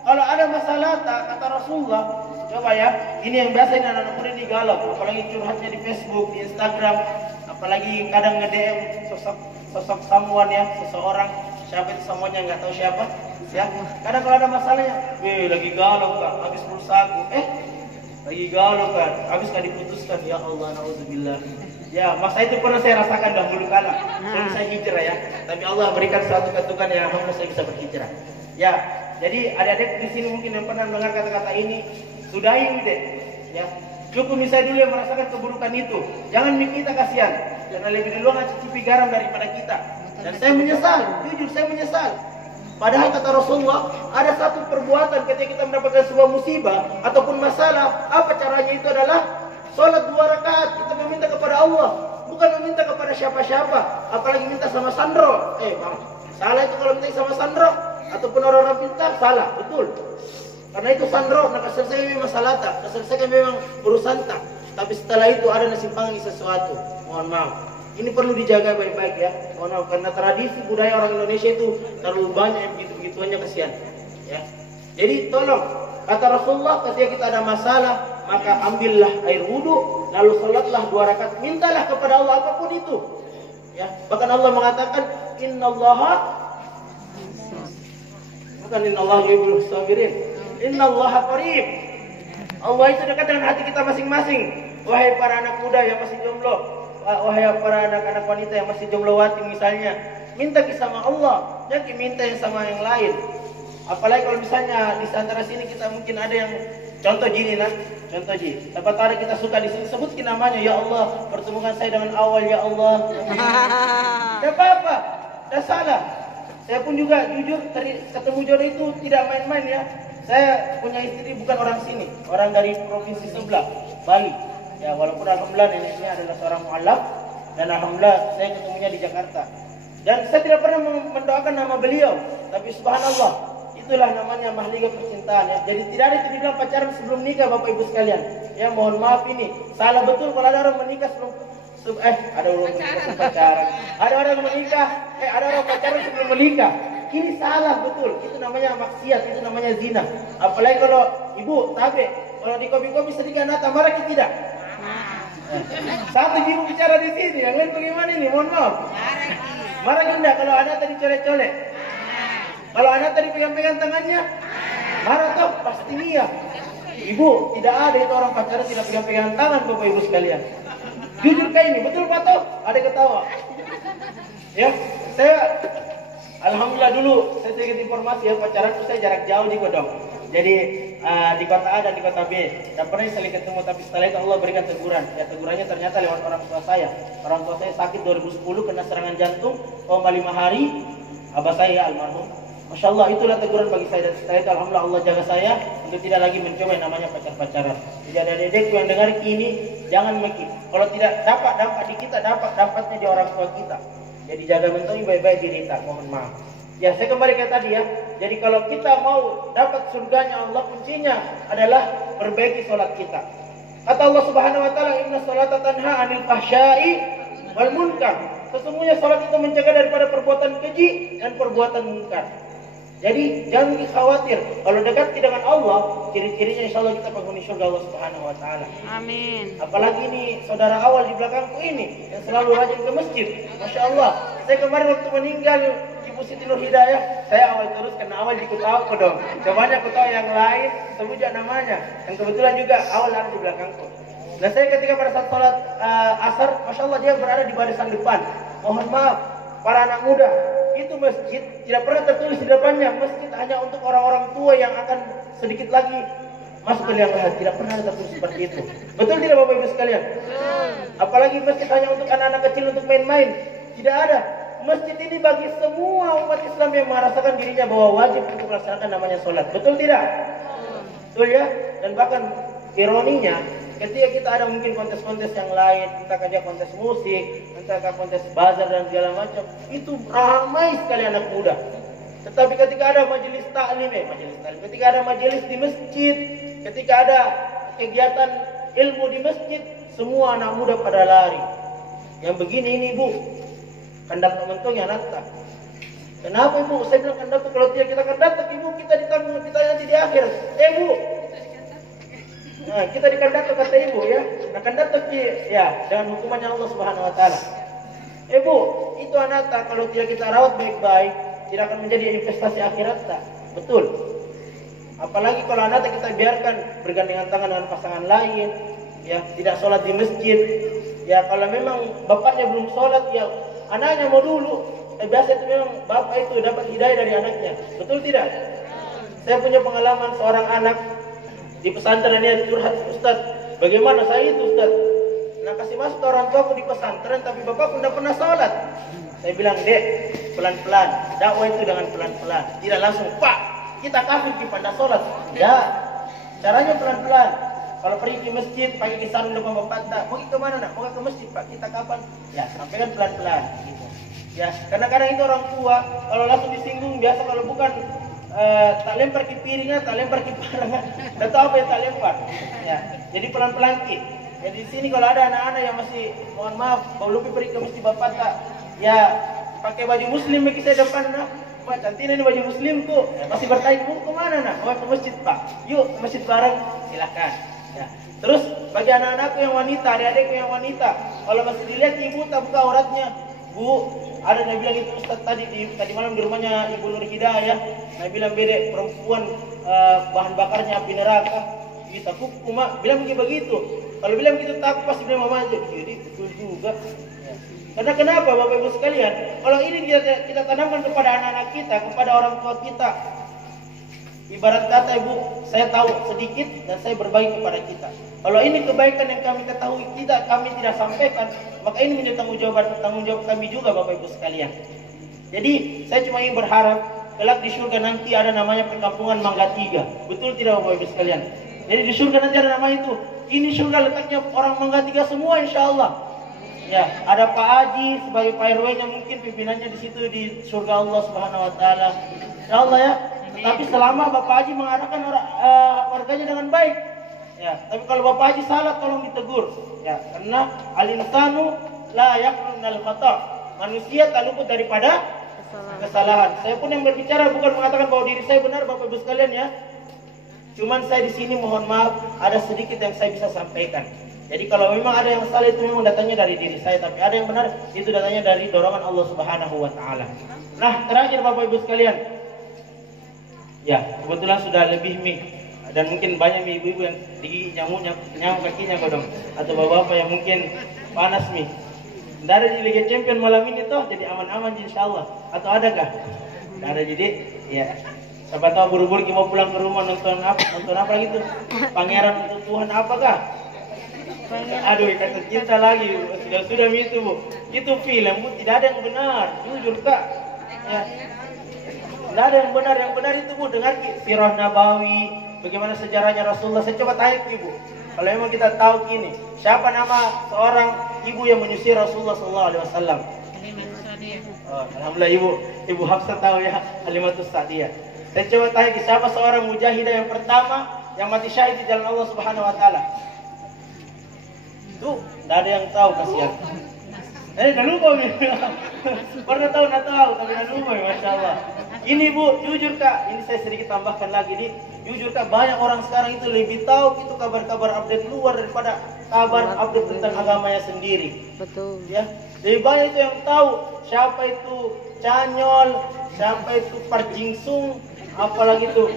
Kalau ada masalah kata Rasulullah, coba ya, ini yang biasa ini anak-anak muda ini galau, apalagi curhatnya di Facebook, di Instagram, apalagi kadang nge-DM sosok someone ya, seseorang, siapa itu semuanya nggak tahu siapa, ya. Kadang kalau ada masalahnya, lagi galau Kak, habis pulsaku, lagi galau Kak, habis nggak diputuskan, ya Allah, nauzubillah. Ya, masa itu pernah saya rasakan dahulu kala, sebelum saya hijrah ya. Tapi Allah berikan suatu ketukan yang alhamdulillah saya bisa berhijrah. Ya, jadi adik-adik di sini mungkin yang pernah mendengar kata-kata ini, sudahi deh, ya. Cukup misalnya dulu yang merasakan keburukan itu. Jangan kita kasihan, karena lebih duluan cicipi garam daripada kita. Dan saya menyesal, jujur saya menyesal. Padahal kata Rasulullah, ada satu perbuatan ketika kita mendapatkan sebuah musibah ataupun masalah, apa caranya itu adalah sholat 2 rakaat. Kita meminta kepada Allah, bukan meminta kepada siapa-siapa, apalagi minta sama Sandro. Bang, salah itu kalau minta sama Sandro ataupun orang-orang pintar, salah, betul. Karena itu Sandro, nak selesai masalah tak, selesaikan memang urusan tak. Tapi setelah itu ada nasimpangani sesuatu. Mohon maaf. Ini perlu dijaga baik-baik ya. Mohon maaf, karena tradisi budaya orang Indonesia itu terlalu banyak yang begitu-begituannya kasihan. Ya. Jadi tolong, kata Rasulullah ketika kita ada masalah, maka ambillah air wudhu, lalu sholatlah 2 rakaat, mintalah kepada Allah apapun itu. Ya. Bahkan Allah mengatakan, Innallaha yuhibbul sabirin. Innallaha qarib. Allah itu dekat dengan hati kita masing-masing. Wahai para anak muda yang masih jomblo, wahai para anak-anak wanita yang masih jomblowati misalnya, minta sama Allah, jangan minta yang sama yang lain. Apalagi kalau misalnya di antara sini kita mungkin ada yang contoh gini nah, contoh ji. Dapat hari kita suka di sini sebutkin namanya, ya Allah, pertemukan saya dengan awal ya Allah. Tidak apa-apa, tidak salah. Saya pun juga jujur ketemu jodoh itu tidak main-main ya. Saya punya istri bukan orang sini, orang dari provinsi sebelah, Bali. Ya walaupun alhamdulillah neneknya adalah seorang mu'alaf, dan alhamdulillah saya ketemunya di Jakarta. Dan saya tidak pernah mendoakan nama beliau, tapi subhanallah, itulah namanya mahligai percintaan ya. Jadi tidak ada itu dibilang pacaran sebelum nikah Bapak Ibu sekalian. Ya mohon maaf ini salah betul kalau ada orang menikah ada orang pacaran. Ada orang menikah, ada orang pacaran sebelum menikah. Ini salah betul. Itu namanya maksiat, itu namanya zina. Apalagi kalau ibu tabe, kalau di kopi-kopi sedikit nata marah kita tidak. Satu ibu bicara di sini, yang lain bagaimana ini? Mohon maaf. Marah tidak kalau anak tadi colek-colek. Kalau anak tadi pegang-pegang tangannya, marah toh pasti iya. Ibu, tidak ada itu orang pacaran tidak pegang-pegang tangan Bapak Ibu sekalian. Jujur kayak ini, betul Pak Toh? Ada ketawa. Ya, saya alhamdulillah dulu saya sedikit informasi ya, pacaran itu saya jarak jauh di Godong. Jadi di kota A dan di kota B. Dan pernah sekali ketemu, tapi setelah itu Allah berikan teguran. Ya, tegurannya ternyata lewat orang tua saya. Orang tua saya sakit 2010 kena serangan jantung, koma 5 hari. Abah saya almarhum. Masya Allah, itulah teguran bagi saya. Dan setelah itu alhamdulillah Allah jaga saya untuk tidak lagi mencoba yang namanya pacar-pacaran. Jadi ada dedekku yang dengar ini, jangan meki. Kalau tidak dapat di kita, dapatnya di orang tua kita. Jadi jaga mentong baik-baik diri kita, mohon maaf. Ya, saya kembali ke tadi ya. Jadi kalau kita mau dapat surganya Allah, kuncinya adalah perbaiki sholat kita. Kata Allah Subhanahu wa taala, "Inna sholata tanha 'anil fahsya'i wal munkar." Sesungguhnya sholat itu mencegah daripada perbuatan keji dan perbuatan munkar. Jadi jangan khawatir. Kalau dekat dengan Allah, ciri-cirinya insya Allah kita penghuni surga Allah Subhanahu wa taala. Amin. Apalagi ini saudara awal di belakangku ini yang selalu rajin ke masjid. Masya Allah. Saya kemarin waktu meninggal Ibu Siti Nur Hidayah, saya awal terus karena awal diketahui dong. Coba aku tahu yang lain, sebutnya namanya. Dan kebetulan juga awal ada di belakangku. Nah saya ketika pada saat sholat asar, Masya Allah dia berada di barisan depan. Mohon maaf, para anak muda, itu masjid tidak pernah tertulis di depannya masjid hanya untuk orang-orang tua yang akan sedikit lagi masuk ke liang lahat. Tidak pernah tertulis seperti itu. Betul tidak Bapak Ibu sekalian? Apalagi masjid hanya untuk anak-anak kecil untuk main-main. Tidak ada. Masjid ini bagi semua umat Islam yang merasakan dirinya bahwa wajib untuk melaksanakan namanya sholat. Betul tidak? Betul ya? Dan bahkan ironinya, ketika kita ada mungkin kontes-kontes yang lain, entah kerja kontes musik, entah kontes bazar dan segala macam, itu ramai sekali anak muda. Tetapi ketika ada majelis taklim, ketika ada majelis di masjid, ketika ada kegiatan ilmu di masjid, semua anak muda pada lari. Yang begini ini Bu, kandak teman-teman nata. Kenapa Ibu? Saya bilang kandak kalau tidak kita kandak, Ibu kita ditanggung kita nanti di akhir. Bu, nah, kita dikandak kata Ibu ya. Nah, kandak ya dengan hukumannya Allah Subhanahu wa taala. Bu, itu anata kalau tidak kita rawat baik-baik, tidak akan menjadi investasi akhirat tak? Betul. Apalagi kalau anata kita biarkan bergandengan tangan dengan pasangan lain, ya, tidak sholat di masjid. Ya, kalau memang bapaknya belum sholat, ya anaknya mau dulu. Biasa itu memang bapak itu dapat hidayah dari anaknya. Betul tidak? Saya punya pengalaman seorang anak di pesantren dia curhat, Ustaz, bagaimana saya itu Ustaz? Nah kasih masuk orang tuaku di pesantren tapi bapakku tidak pernah sholat. Saya bilang, Dek, pelan-pelan, dakwah itu dengan pelan-pelan, tidak langsung Pak kita kafir pada sholat. Ya, caranya pelan-pelan. Kalau pergi ke masjid pakai kisah depan bapak tak, mau ke mana nak? Mau ke masjid Pak, kita kapan? Ya sampaikan pelan-pelan. Gitu. Ya, karena kadang itu orang tua kalau langsung disinggung biasa kalau bukan tak lempar ke piringnya, tak lempar ke barangnya, tidak tahu apa yang tak lempar. Ya, jadi pelan-pelan Ki. Jadi di sini kalau ada anak-anak yang masih, mohon maaf, baru lupa pergi ke masjid bapak tak, ya pakai baju muslim bagi saya depan nak. Pak, cantik ini baju muslimku. Ya, masih bertanya, Bu, kemana nak? Mau ke masjid Pak. Yuk ke masjid bareng, silakan. Ya. Terus bagi anak-anakku yang wanita, adik-adikku yang wanita, kalau masih dilihat ibu tak buka auratnya, Bu, ada yang bilang itu Ustaz tadi malam di rumahnya Ibu Nur Hidayah, saya bilang bedek perempuan bahan bakarnya api neraka. Kita mak bilang begitu. Kalau bilang begitu takut pasti bilang mama aja. Jadi betul juga. Ya. Karena kenapa Bapak Ibu sekalian? Kalau ini kita tanamkan kepada anak-anak kita, kepada orang tua kita. Ibarat kata Ibu, saya tahu sedikit dan saya berbagi kepada kita. Kalau ini kebaikan yang kami ketahui kami tidak sampaikan, maka ini menjadi tanggung jawab kami juga Bapak Ibu sekalian. Jadi saya cuma ingin berharap kelak di surga nanti ada namanya perkampungan Mangga 3. Betul tidak Bapak Ibu sekalian? Jadi di surga nanti ada nama itu. Ini surga letaknya orang Mangga 3 semua insya Allah. Ya, ada Pak Haji sebagai Pak RW-nya mungkin pimpinannya di situ di surga Allah Subhanahu wa taala. Insya Allah ya. Tapi selama Bapak Haji mengarahkan warganya dengan baik. Ya, tapi kalau Bapak Haji salah tolong ditegur. Ya, karena al-insanu la yakhlu minal khata'. Manusia tak luput daripada kesalahan. Saya pun yang berbicara bukan mengatakan bahwa diri saya benar Bapak Ibu sekalian ya. Cuman saya di sini mohon maaf ada sedikit yang saya bisa sampaikan. Jadi kalau memang ada yang salah itu memang datangnya dari diri saya, tapi ada yang benar itu datangnya dari dorongan Allah Subhanahu wa taala. Nah, terakhir Bapak Ibu sekalian. Ya, kebetulan sudah lebih dan mungkin banyak ibu-ibu yang digigit nyamuk kakinya kodong, atau bapak-bapak yang mungkin panas nih. Tidak ada di Liga Champion malam ini toh, jadi aman-aman insya Allah. Atau adakah? Tidak ada, jadi ya. Siapa tahu buru-buru kita mau pulang ke rumah nonton apa gitu? Pangeran untuk Tuhan apakah? Aduh, kata cinta lagi, sudah itu bu. Itu film bu, tidak ada yang benar, jujur kak. Ya. Tidak ada yang benar itu bu. Dengar sirah Nabawi, bagaimana sejarahnya Rasulullah. Saya coba tanya ibu, kalau memang kita tahu gini, siapa nama seorang ibu yang menyusui Rasulullah SAW? Oh, alhamdulillah ibu Hafsah tahu ya, Halimatus Sa'diyah. Saya coba tanya siapa seorang mujahidah yang pertama yang mati syahid di jalan Allah Subhanahu Wa Taala? Tuh, tidak ada yang tahu, kasihan. Dah lupa nih. Pernah tahu, tapi dah lupa, masya Allah. Ini bu, jujur kak, ini saya sedikit tambahkan lagi nih. Jujur kak, banyak orang sekarang itu lebih tahu itu kabar-kabar update luar daripada kabar update tentang agamanya sendiri. Betul. Ya, lebih banyak itu yang tahu siapa itu Canyol, siapa itu Park Jingsung, apalagi itu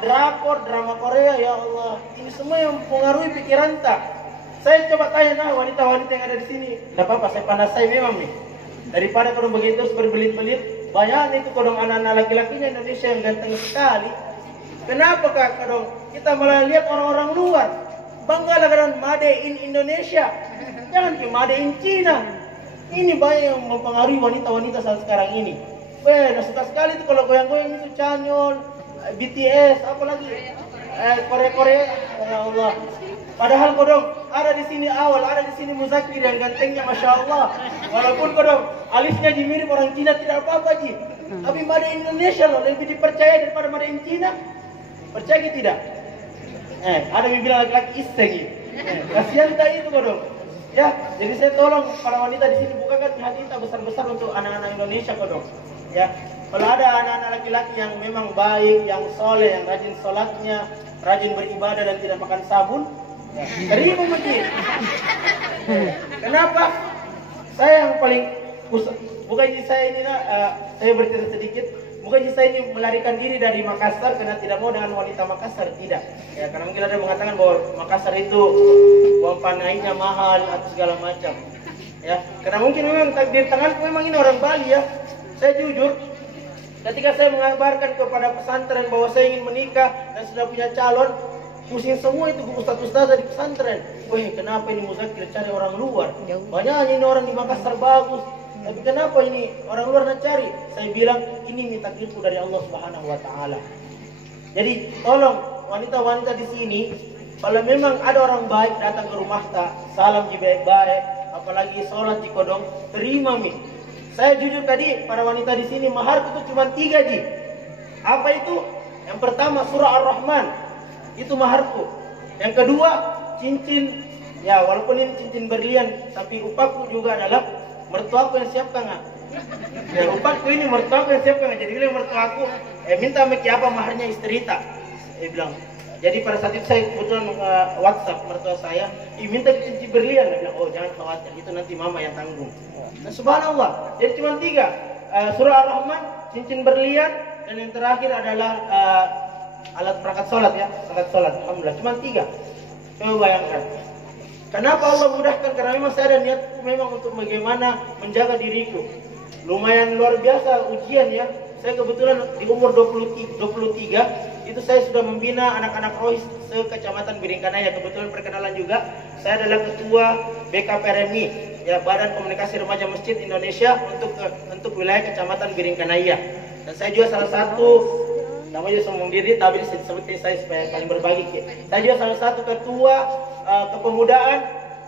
drakor, drama Korea, ya Allah. Ini semua yang mempengaruhi pikiran tak. Saya coba tanya wanita-wanita yang ada di sini. Tidak apa-apa, saya panas saya memang nih. Daripada kalau begitu berbelit-belit, banyak itu kodong anak-anak laki-lakinya Indonesia yang ganteng sekali. Kenapa kak kodong? Kita malah lihat orang-orang luar. Banggalah dengan Made in Indonesia. Jangan ke Made in China. Ini banyak yang mempengaruhi wanita-wanita saat sekarang ini. Nah suka sekali itu kalau goyang-goyang itu Canyol, BTS, apalagi Korea-Korea, ya Allah. Padahal kodong ada di sini awal, ada di sini Muzakir yang gantengnya, masya Allah. Walaupun kodong alisnya mirip orang Cina tidak apa-apa ji. Tapi Made in Indonesia loh lebih dipercaya daripada Made in China. Percaya tidak? Ada yang bilang laki-laki istri. Kasihan tak itu kodong. Ya, jadi saya tolong para wanita di sini bukakan hati kita besar-besar untuk anak-anak Indonesia kodong. Ya, kalau ada anak-anak laki-laki yang memang baik, yang soleh, yang rajin sholatnya, rajin beribadah dan tidak makan sabun, terima masjid. Kenapa? Saya yang paling bukan saya ini saya bercerita sedikit. Bukan saya ini melarikan diri dari Makassar karena tidak mau dengan wanita Makassar, tidak. Ya, karena mungkin ada yang mengatakan bahwa Makassar itu uang panainya mahal atau segala macam. Ya, karena mungkin memang takdir tanganku memang ini orang Bali ya. Saya jujur, ketika saya mengabarkan kepada pesantren bahwa saya ingin menikah dan sudah punya calon, pusing semua itu ustaz-ustaz di pesantren. Wih, kenapa ini Muzakir cari orang luar? Banyaknya ini orang di Makassar bagus. Tapi kenapa ini orang luar nak cari? Saya bilang ini takdirku dari Allah Subhanahu Wa Taala. Jadi tolong wanita-wanita di sini, kalau memang ada orang baik datang ke rumah tak, salam ji baik-baik, apalagi sholat di kodong, terima mi. Saya jujur tadi para wanita di sini mahar itu cuma 3 ji. Apa itu? Yang pertama surah Ar-Rahman, itu maharku. Yang kedua cincin, ya walaupun ini cincin berlian, tapi upahku juga adalah mertuaku yang siapkan nggak? Ya upahku ini mertuaku yang siapkan nggak? Jadi bilang mertuaku, minta meki apa maharnya istri tak? Dia bilang. Jadi pada saat itu saya kebetulan WhatsApp mertua saya, minta cincin berlian. Dia bilang, oh jangan khawatir, itu nanti mama yang tanggung. Nah subhanallah, jadi cuma 3, surah Ar-Rahman, cincin berlian, dan yang terakhir adalah alat perangkat sholat ya, perangkat sholat. Alhamdulillah, cuma 3. Coba bayangkan. Kenapa Allah mudahkan? Karena memang saya ada niat memang untuk bagaimana menjaga diriku. Lumayan luar biasa ujian ya. Saya kebetulan di umur 23 itu saya sudah membina anak-anak rohis se-Kecamatan Biringkanaya. Kebetulan perkenalan juga, saya adalah ketua BKPRMI, ya Badan Komunikasi Remaja Masjid Indonesia untuk wilayah Kecamatan Biringkanaya. Dan saya juga salah satu, namanya sombong diri, tapi seperti saya supaya saling berbagi. Saya juga salah satu ketua kepemudaan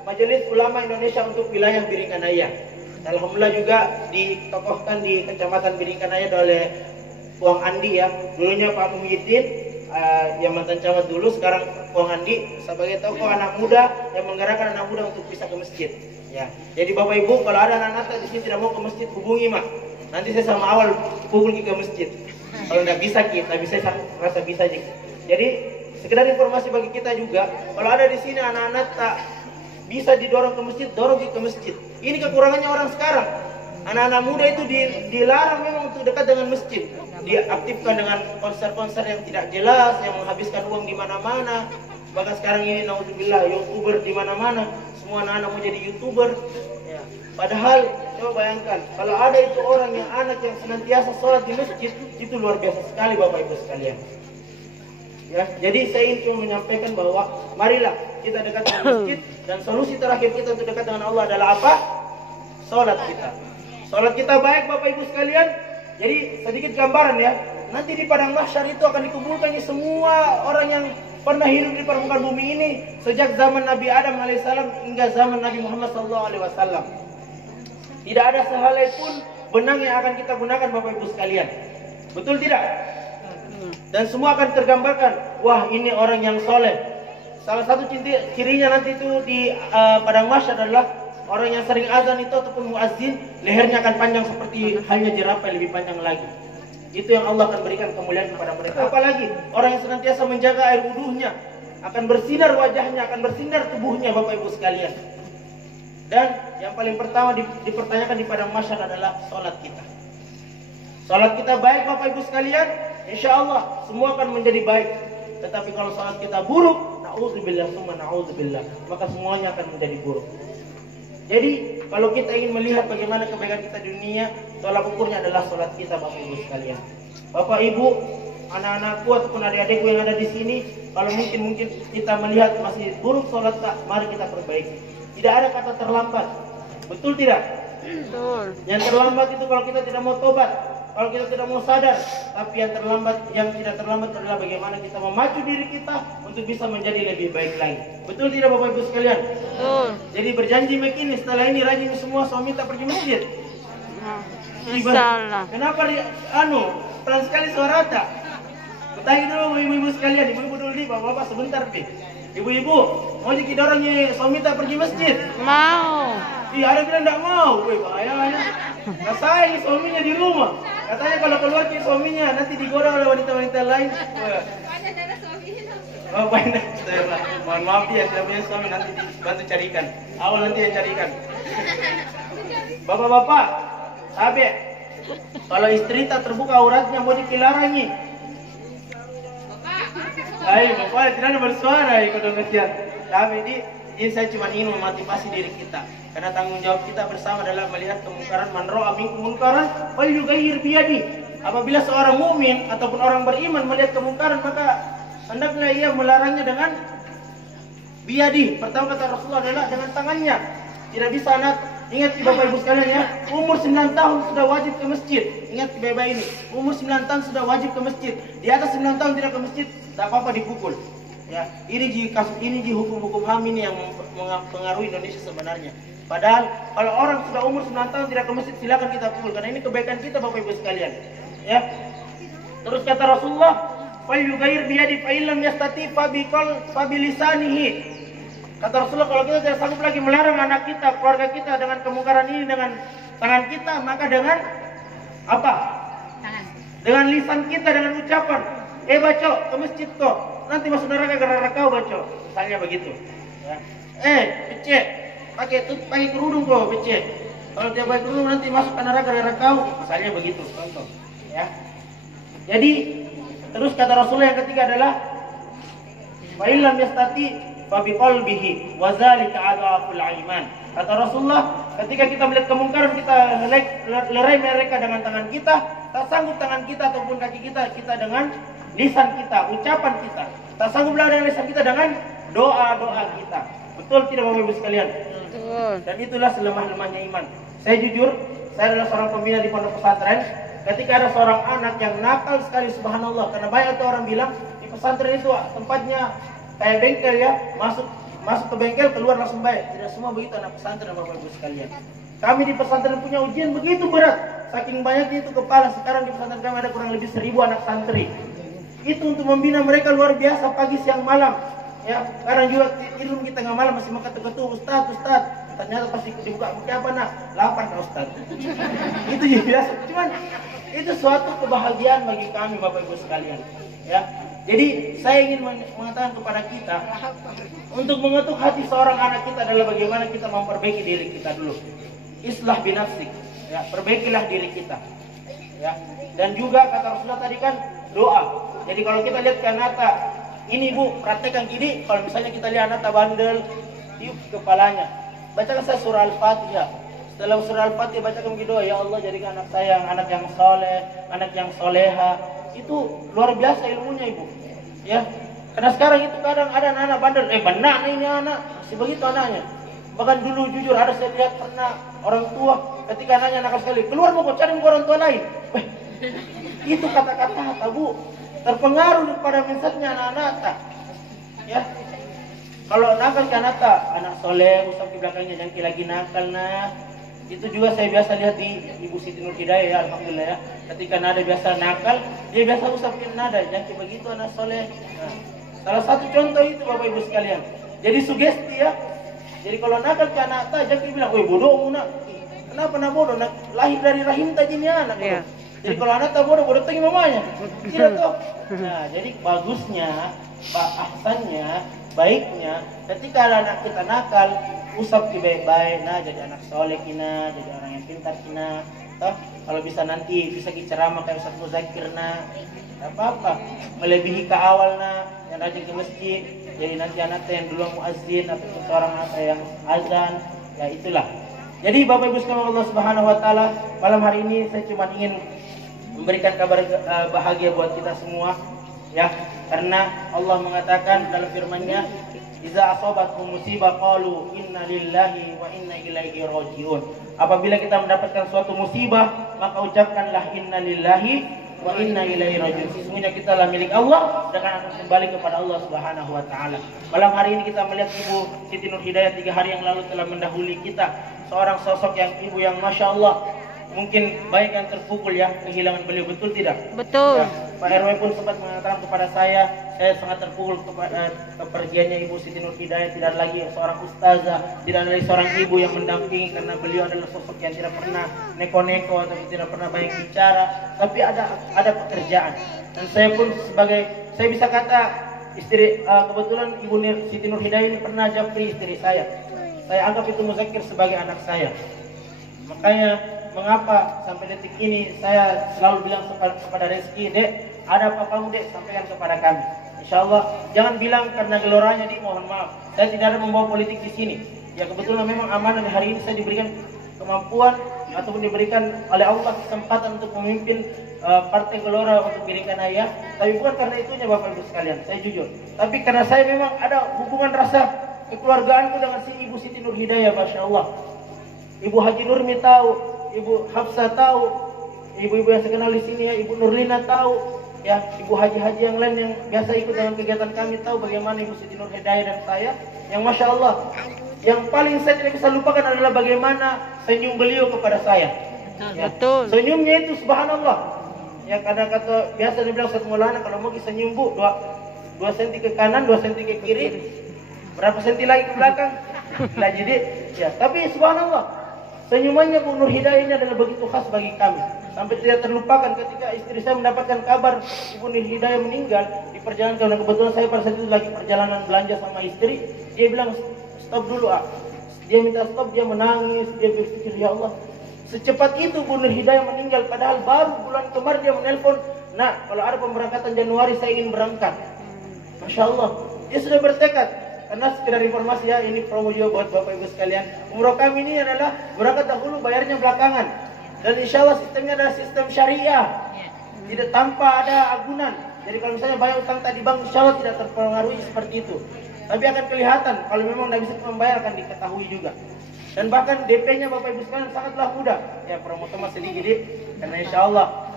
Majelis Ulama Indonesia untuk wilayah Biringkanaya. Alhamdulillah juga ditokohkan di Kecamatan Biringkanaya oleh Puang Andi ya. Dulunya Pak Muhyiddin yang mantan camat dulu, sekarang Puang Andi sebagai tokoh anak muda yang menggerakkan anak muda untuk bisa ke masjid. Ya. Jadi Bapak Ibu kalau ada anak-anak di sini tidak mau ke masjid, hubungi Mak. Nanti saya sama awal pukul ke masjid. Kalau tidak bisa kita bisa rasa bisa aja. Jadi sekedar informasi bagi kita juga, kalau ada di sini anak-anak tak bisa didorong ke masjid, dorong ke masjid. Ini kekurangannya orang sekarang. Anak-anak muda itu dilarang memang untuk dekat dengan masjid. diaktifkan dengan konser-konser yang tidak jelas, yang menghabiskan uang di mana-mana. Bahkan sekarang ini naudzubillah YouTuber di mana-mana, semua anak-anak mau jadi YouTuber. Ya. Padahal coba bayangkan, kalau ada itu orang yang anak yang senantiasa sholat di masjid, itu luar biasa sekali Bapak Ibu sekalian. Ya, jadi saya ingin cuma menyampaikan bahwa marilah kita dekat dengan masjid, dan solusi terakhir kita untuk dekat dengan Allah adalah apa? Sholat kita. Sholat kita baik Bapak Ibu sekalian. Jadi sedikit gambaran ya. Nanti di padang mahsyar itu akan dikumpulkan semua orang yang pernah hidup di permukaan bumi ini sejak zaman Nabi Adam alaihissalam hingga zaman Nabi Muhammad SAW. Tidak ada sehelai pun benang yang akan kita gunakan Bapak Ibu sekalian. Betul tidak? Dan semua akan tergambarkan, wah ini orang yang soleh. Salah satu cirinya nanti itu di padang mahsyar adalah orang yang sering azan itu ataupun muazzin, lehernya akan panjang seperti halnya jerapah, lebih panjang lagi. Itu yang Allah akan berikan kemuliaan kepada mereka. Apalagi orang yang senantiasa menjaga air wudunya, akan bersinar wajahnya, akan bersinar tubuhnya Bapak Ibu sekalian. Dan yang paling pertama dipertanyakan di padang mahsyar adalah sholat kita. Sholat kita baik Bapak Ibu sekalian, insya Allah semua akan menjadi baik. Tetapi kalau sholat kita buruk, na'udzubillah summa na'udzubillah, maka semuanya akan menjadi buruk. Jadi kalau kita ingin melihat bagaimana kebaikan kita di dunia, tolak ukurnya adalah sholat kita Bapak Ibu sekalian. Bapak Ibu, anak-anakku ataupun adik-adikku yang ada di sini, kalau mungkin kita melihat masih buruk sholat tak, mari kita perbaiki. Tidak ada kata terlambat, betul tidak? Betul. Yang terlambat itu kalau kita tidak mau tobat, kalau kita tidak mau sadar. Tapi yang tidak terlambat adalah bagaimana kita memacu diri kita untuk bisa menjadi lebih baik lagi. Betul tidak Bapak Ibu sekalian? Betul. Jadi berjanji begini, setelah ini rajin semua suami tak pergi masjid. Insyaallah. Kenapa pelan sekali suara tak? Ketahui dulu ibu-ibu sekalian, ibu-ibu dulu di bapak-bapak sebentar pi. Ibu-ibu, mau jadi orangnya suami tak pergi masjid? Mau. Iya, ada bilang tidak mau. Wih, bahayanya. Nah, saya ini suaminya di rumah. Katanya kalau keluar ke suaminya nanti digoda oleh wanita-wanita lain. Oh, banyak. Mohon maaf ya, tidak punya suami, nanti dibantu carikan. Awal nanti yang carikan. Bapak-bapak, sahabat, kalau istri tak terbuka auratnya mau dikilarangi. Ayo, bapak tidak ada bersuara ikut kesian. Tapi ini saya cuma ingin memotivasi diri kita. Karena tanggung jawab kita bersama adalah melihat kemungkaran, man ra'a minkum munkaran falyughayyir biyadi. Apabila seorang mukmin ataupun orang beriman melihat kemungkaran, maka hendaknya ia melarangnya dengan biyadi. Pertama kata Rasulullah adalah dengan tangannya. Tidak bisa ingat Bapak Ibu sekalian ya, umur 9 tahun sudah wajib ke masjid. Ingat Bapak ini, umur 9 tahun sudah wajib ke masjid. Di atas 9 tahun tidak ke masjid, tak apa-apa dipukul. Ya, ini di hukum-hukum HAM ini yang mempengaruhi Indonesia sebenarnya. Padahal kalau orang sudah umur 9 tahun tidak ke masjid, silakan kita pukul karena ini kebaikan kita Bapak Ibu sekalian. Ya. Terus kata Rasulullah, "Falyughayyir biyadi fa illam yastati fa bilisanihi." Kata Rasulullah, kalau kita tidak sanggup lagi melarang anak kita, keluarga kita dengan kemungkaran ini dengan tangan kita, maka dengan apa? Tangan. Dengan lisan kita, dengan ucapan. Baco, ke masjid kok. Nanti masuk neraka gara-gara kau baco. Misalnya begitu. Ya. Becek. Pakai kerudung kok, becek. Kalau dia pakai kerudung nanti masuk ke neraka gara-gara kau. Misalnya begitu, contoh. Ya. Jadi, terus kata Rasulullah yang ketiga adalah wa illam yastati fa biqalbihi wa dzalika adhaful iman. Kata Rasulullah, ketika kita melihat kemungkaran, kita lerai mereka dengan tangan kita, tak sanggup tangan kita ataupun kaki kita dengan lisan kita, ucapan kita. Tak sanggup dengan lisan kita dengan doa-doa kita. Betul tidak Bapak Ibu sekalian? Betul. Dan itulah selemah-lemahnya iman. Saya jujur, saya adalah seorang pembina di pondok pesantren. Ketika ada seorang anak yang nakal sekali, subhanallah, karena banyak tuh orang bilang di pesantren itu tempatnya kayak bengkel ya, masuk ke bengkel keluar langsung baik. Tidak semua begitu anak pesantren Bapak Ibu sekalian. Kami di pesantren punya ujian begitu berat, saking banyaknya itu kepala. Sekarang di pesantren kami ada kurang lebih 1000 anak santri. Itu untuk membina mereka luar biasa pagi siang malam. Ya, kadang juga ilmu kita tengah malam masih mengetuk-ketuk, Ustaz. Ternyata pasti dibuka apa nak? 8 Ustaz. Itu ya biasa. Cuman itu suatu kebahagiaan bagi kami Bapak Ibu sekalian. Ya. Jadi saya ingin mengatakan kepada kita, untuk mengetuk hati seorang anak kita adalah bagaimana kita memperbaiki diri kita dulu. Islah binafsik. Ya, perbaikilah diri kita. Ya. Dan juga kata Rasulullah tadi kan doa. Jadi kalau kita lihat ke Nata, ini Bu, praktekkan gini. Kalau misalnya kita lihat Nata bandel, tiup kepalanya. Bacakan saya surah Al-Fatihah. Setelah surah Al-Fatihah bacakan begitu doa, ya Allah jadikan anak saya anak yang soleh, anak yang soleha. Itu luar biasa ilmunya Ibu. Ya. Karena sekarang itu kadang ada anak-anak bandel, benar ini anak, masih begitu anaknya. Bahkan dulu jujur ada saya lihat pernah orang tua ketika anaknya nakal sekali, keluar mau cari orang tua lain. Itu kata-kata Bu, terpengaruh pada mindsetnya anak-anak. Ya. Kalau nakal ke anak soleh, usap di belakangnya jangan lagi nakal nah. Itu juga saya biasa lihat di Ibu Siti Nur Hidayah ya, alhamdulillah ya. Ketika nada biasa nakal, dia biasa usapin nada, jangan begitu anak soleh. Nah, salah satu contoh itu Bapak Ibu sekalian. Jadi sugesti ya. Jadi kalau nakal ke anak jangan bilang, "Woi bodoh nak." Kenapa nak bodoh? Nak lahir dari rahim tajinya anak. Yeah. Jadi kalau anak bodoh tadi mamanya. Tidak tahu. Nah, jadi bagusnya, ahsannya, baiknya ketika anak kita nakal, usap baik-baik, nah jadi anak soleh kina, jadi orang yang pintar kina. Toh, kalau bisa nanti bisa ceramah kayak Ustaz Muzakir nah, tidak apa-apa. Melebihi ke awal nah, yang rajin ke masjid. Jadi nanti anaknya yang dulu muazzin atau seorang anak yang azan, ya itulah. Jadi Bapak Ibu sekalian Allah Subhanahu wa taala, malam hari ini saya cuma ingin memberikan kabar bahagia buat kita semua ya, karena Allah mengatakan dalam firman-Nya, "Iza asabatkum musibah qalu inna lillahi wa inna ilaihi rajiun." Apabila kita mendapatkan suatu musibah, maka ucapkanlah inna lillahi wa inna ilaihi rajiun. Sesungguhnya kita adalah milik Allah dan akan kembali kepada Allah Subhanahu wa taala. Malam hari ini kita melihat Ibu Siti Nur Hidayah 3 hari yang lalu telah mendahului kita, seorang sosok yang ibu yang Masya Allah, mungkin baik yang terpukul ya kehilangan beliau, betul tidak? Betul. Ya, Pak RW pun sempat mengatakan kepada saya sangat terpukul kepergiannya Ibu Siti Nur Hidayah. Tidak lagi seorang ustazah, tidak lagi seorang ibu yang mendampingi, karena beliau adalah sosok yang tidak pernah neko-neko atau tidak pernah banyak bicara, tapi ada pekerjaan. Dan saya pun saya bisa kata istri, kebetulan Ibu Siti Nur Hidayah ini pernah japri istri saya. Saya anggap itu Muzakir sebagai anak saya. Makanya mengapa sampai detik ini saya selalu bilang kepada Reski, "Dek, ada apa-apamu Dek, sampaikan kepada kami." Insya Allah jangan bilang karena geloranya Dik, mohon maaf. Saya tidak ada membawa politik di sini. Ya kebetulan memang amanah hari ini saya diberikan kemampuan ataupun diberikan oleh Allah kesempatan untuk memimpin partai Gelora untuk Bhinneka Ayah. Tapi bukan karena itunya Bapak Ibu sekalian, saya jujur. Tapi karena saya memang ada hubungan rasa kekeluargaanku dengan si Ibu Siti Nur Hidayah, Masya Allah. Ibu Haji Nurmi tahu, Ibu Hafsah tahu, ibu-ibu yang saya kenal di sini ya, Ibu Nurlina tahu, ya, Ibu Haji-haji yang lain yang biasa ikut dalam kegiatan kami tahu bagaimana Ibu Siti Nur Hidayah dan saya, yang Masya Allah, yang paling saya tidak bisa lupakan adalah bagaimana senyum beliau kepada saya. Ya. Betul. Senyumnya itu subhanallah. Ya, kadang kata biasa dibilang Ustaz Maulana, kalau mau senyum Bu, 2 senti ke kanan, 2 senti ke kiri, berapa senti lagi ke belakang? Nah, jadi ya, tapi subhanallah, senyumannya Bu Nur Hidayah ini adalah begitu khas bagi kami. Sampai tidak terlupakan ketika istri saya mendapatkan kabar Ibu Nur Hidayah meninggal di perjalanan, karena kebetulan saya pada saat itu lagi perjalanan belanja sama istri. Dia bilang, "Stop dulu Dia minta stop, dia menangis, dia berpikir, ya Allah, secepat itu Bu Nur Hidayah meninggal, padahal baru bulan kemarin dia menelpon, "Nah, kalau ada pemberangkatan Januari saya ingin berangkat." Masya Allah, dia sudah bertekad. Karena sekedar informasi ya, ini promo juga buat Bapak Ibu sekalian. Umroh kami ini adalah berangkat dahulu, bayarnya belakangan. Dan insya Allah sistemnya adalah sistem syariah, tidak tanpa ada agunan. Jadi kalau misalnya bayar utang tadi bank, insya Allah tidak terpengaruhi seperti itu. Tapi akan kelihatan kalau memang tidak bisa membayar, akan diketahui juga. Dan bahkan DP-nya Bapak Ibu sekalian sangatlah mudah. Ya, promo teman sedikit, karena insya Allah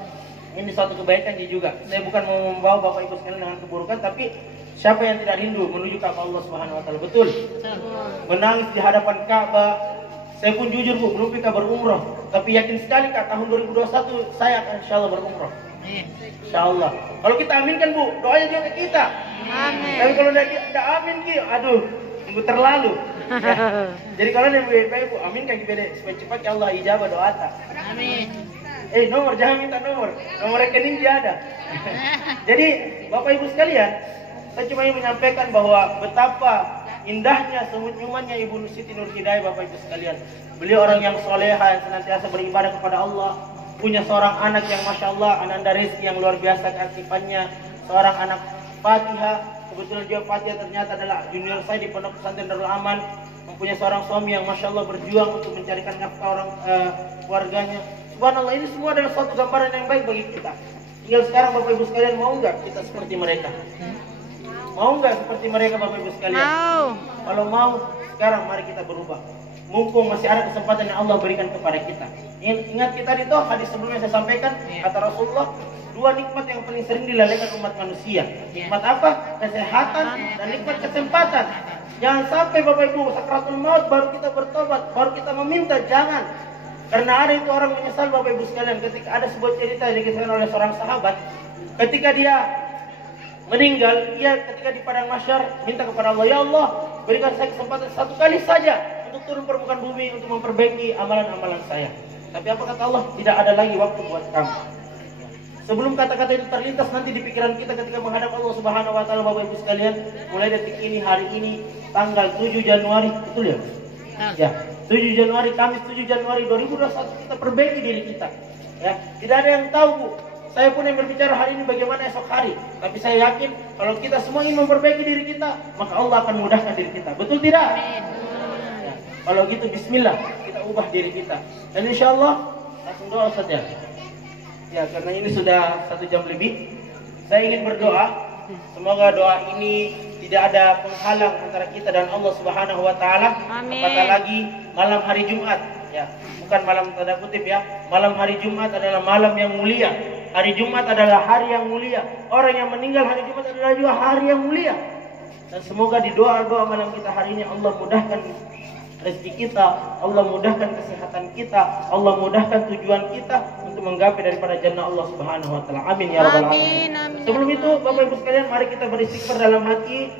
ini suatu kebaikan juga. Saya bukan mau membawa Bapak Ibu sekalian dengan keburukan, tapi siapa yang tidak rindu menuju ke Allah Subhanahu wa taala? Betul. Menangis di hadapan Ka'bah. Saya pun jujur Bu, belum pernah berumrah, tapi yakin sekali Kak, tahun 2021 saya akan insyaallah berumrah. Insyaallah. Kalau kita aminkan Bu, doanya juga ke kita. Amin. Tapi kalau tidak amin Ki, aduh, tunggu terlalu. Ya. Jadi kalau yang baik Bu, aminkan kita supaya cepat ya Allah ijabah doa ta. Amin. Nomor, jangan minta nomor rekening dia ada. Jadi Bapak Ibu sekalian, saya cuma ingin menyampaikan bahwa betapa indahnya senyumannya Ibu Siti Nur Hidayah Bapak Ibu sekalian. Beliau orang yang soleha, yang senantiasa beribadah kepada Allah. punya seorang anak yang Masya Allah, Ananda Rizki yang luar biasa keaktifannya, seorang anak Fatihah, kebetulan dia Fatihah ternyata adalah junior saya di Pondok Pesantren Darul Aman, mempunyai seorang suami yang Masya Allah berjuang untuk mencarikan nafkah orang keluarganya. Subhanallah, ini semua adalah suatu gambaran yang baik bagi kita. Tinggal sekarang Bapak Ibu sekalian, mau nggak kita seperti mereka? Mau nggak seperti mereka Bapak Ibu sekalian? Mau. Kalau mau, sekarang mari kita berubah. Mumpung masih ada kesempatan yang Allah berikan kepada kita. Ingat kita di hadis sebelumnya saya sampaikan, kata Rasulullah, 2 nikmat yang paling sering dilalaikan umat manusia. Nikmat apa? Kesehatan dan nikmat kesempatan. Jangan sampai Bapak Ibu sakratul maut baru kita bertobat, baru kita meminta, jangan. Karena ada itu orang menyesal Bapak Ibu sekalian, ketika ada sebuah cerita yang dikisahkan oleh seorang sahabat, ketika dia meninggal, ia ketika di padang mahsyar minta kepada Allah, ya Allah, berikan saya kesempatan 1 kali saja untuk turun permukaan bumi untuk memperbaiki amalan-amalan saya. Tapi apa kata Allah? Tidak ada lagi waktu buat kamu. Sebelum kata-kata itu terlintas nanti di pikiran kita ketika menghadap Allah Subhanahu wa taala, Bapak Ibu sekalian, mulai detik ini, hari ini, tanggal 7 Januari, betul ya? Ya, 7 Januari, Kamis 7 Januari 2021 kita perbaiki diri kita. Ya, tidak ada yang tahu, Bu. Saya pun yang berbicara hari ini bagaimana esok hari. Tapi saya yakin kalau kita semua ingin memperbaiki diri kita, maka Allah akan mudahkan diri kita. Betul tidak? Ya, kalau gitu bismillah, kita ubah diri kita. Dan insya Allah langsung doa saja. Ya, karena ini sudah 1 jam lebih. Saya ingin berdoa, semoga doa ini tidak ada penghalang antara kita dan Allah Subhanahu wa taala. Apatah lagi malam hari Jumat, ya. Bukan malam tanda kutip ya. Malam hari Jumat adalah malam yang mulia. Hari Jumat adalah hari yang mulia. Orang yang meninggal hari Jumat adalah juga hari yang mulia. Dan semoga di doa-doa malam kita hari ini Allah mudahkan rezeki kita, Allah mudahkan kesehatan kita, Allah mudahkan tujuan kita untuk menggapai daripada jannah Allah Subhanahu wa taala. Amin ya rabbal alamin. Sebelum itu, Bapak Ibu sekalian, mari kita beristighfar dalam hati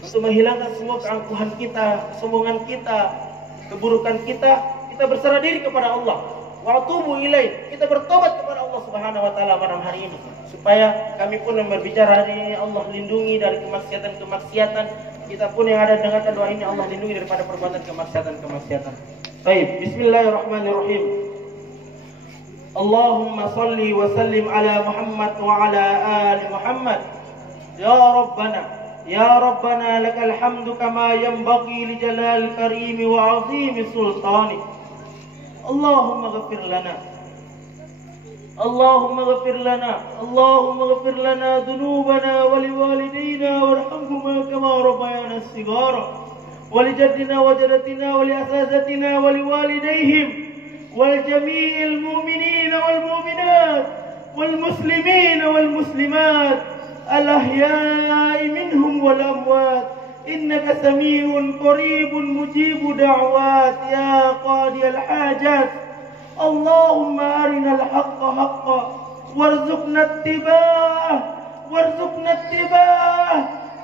untuk menghilangkan semua keangkuhan kita, kesombongan kita, keburukan kita. Kita berserah diri kepada Allah. Wa atubu ilaih. Kita bertobat kepada Allah Subhanahu wa taala malam hari ini, supaya kami pun yang berbicara hari ini Allah lindungi dari kemaksiatan-kemaksiatan. Kita pun yang ada dengarkan doa ini Allah lindungi daripada perbuatan kemaksiatan-kemaksiatan. Baik, bismillahirrahmanirrahim. Allahumma salli wa sallim ala Muhammad wa ala ali Muhammad. Ya Rabbana lakal hamdu kama yanbaghi li jalal karimi wa azimi sultani. Allahumma ghafir lana. Allahumma ghafir lana. Allahumma ghafir lana dhunubana wa liwalidayna warhamhuma kama rabbayana shighara. Wa li jaddina wa jaddatina wa li asasatina wa liwalidayhim wal jami'il mu'minina wal mu'minat wal muslimina wal muslimat al ahya'i minhum wal amwat. Innaka sami'un qaribun mujibu da'wat ya qadiyal hajat. اللهم أرنا الحق حقا وارزقنا اتباعه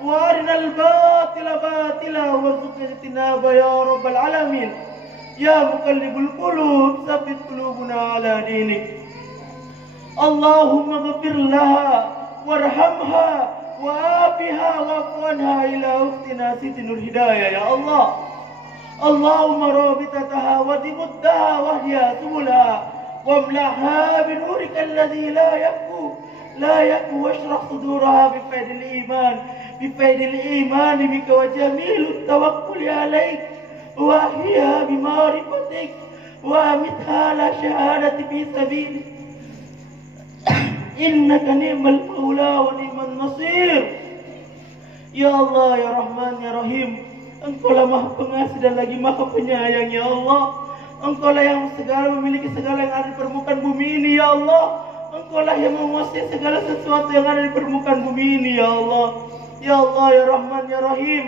وأرنا الباطل باطلا وارزقنا اجتنابه يا رب العالمين. يا مقلب القلوب ثبت قلوبنا على دينك. اللهم اغفر لها وارحمها وآفها واعف عنها إلى أختنا ست نور هداية يا الله. اللهم رابطتها ودمدها وهي سبلها واملأها بنورك الذي لا يكفو واشرح صدورها بفيض الإيمان بك وجميل التوكل عليك وأحيها بمعرفتك وأمتها على شهادة في سبيلك إنك نعم المولى ونعم النصير. Ya Allah, ya Rahman, ya Rahim, Engkaulah Maha Pengasih dan lagi Maha Penyayang ya Allah. Engkaulah yang memiliki segala yang ada di permukaan bumi ini ya Allah. Engkaulah yang menguasai segala sesuatu yang ada di permukaan bumi ini ya Allah. Ya Allah, ya Rahman, ya Rahim,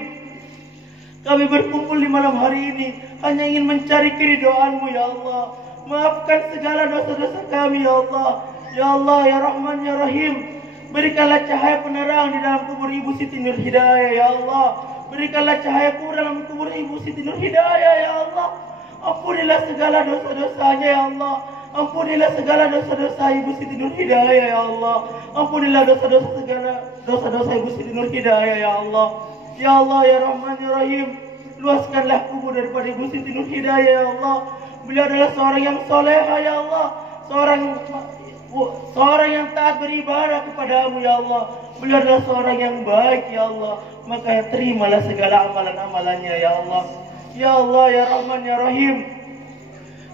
kami berkumpul di malam hari ini hanya ingin mencari keridhaan-Mu ya Allah. Maafkan segala dosa-dosa kami ya Allah. Ya Allah, ya Rahman, ya Rahim, berikanlah cahaya penerang di dalam kubur Ibu Siti Nur Hidayah ya Allah. Berikanlah cahaya dalam kubur Ibu Siti Nur Hidayah ya Allah. Ampunilah segala dosa-dosanya ya Allah. Ampunilah segala dosa-dosa Ibu Siti Nur Hidayah ya Allah. Ampunilah dosa-dosa Ibu Siti Nur Hidayah ya Allah. Ya Allah, ya Rahman, ya Rahim, luaskanlah kubur daripada Ibu Siti Nur Hidayah ya Allah. Beliau adalah seorang yang soleha ya Allah, seorang yang taat beribadah kepadamu ya Allah. Beliau adalah seorang yang baik ya Allah. Maka terimalah segala amalan-amalannya ya Allah. Ya Allah ya Rahman ya Rahim.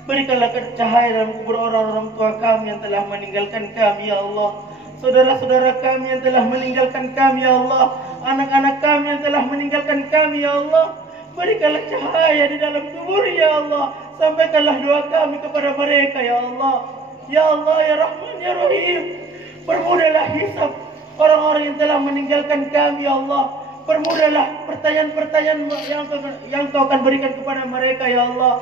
Berikanlah cahaya dalam kubur orang-orang tua kami yang telah meninggalkan kami ya Allah. Saudara-saudara kami yang telah meninggalkan kami ya Allah. Anak-anak kami yang telah meninggalkan kami ya Allah. Berikanlah cahaya di dalam kubur ya Allah. Sampaikanlah doa kami kepada mereka ya Allah. Ya Allah ya Rahman ya Rahim. Permudahlah hisab orang-orang yang telah meninggalkan kami ya Allah. Permudahlah pertanyaan-pertanyaan yang Kau akan berikan kepada mereka ya Allah.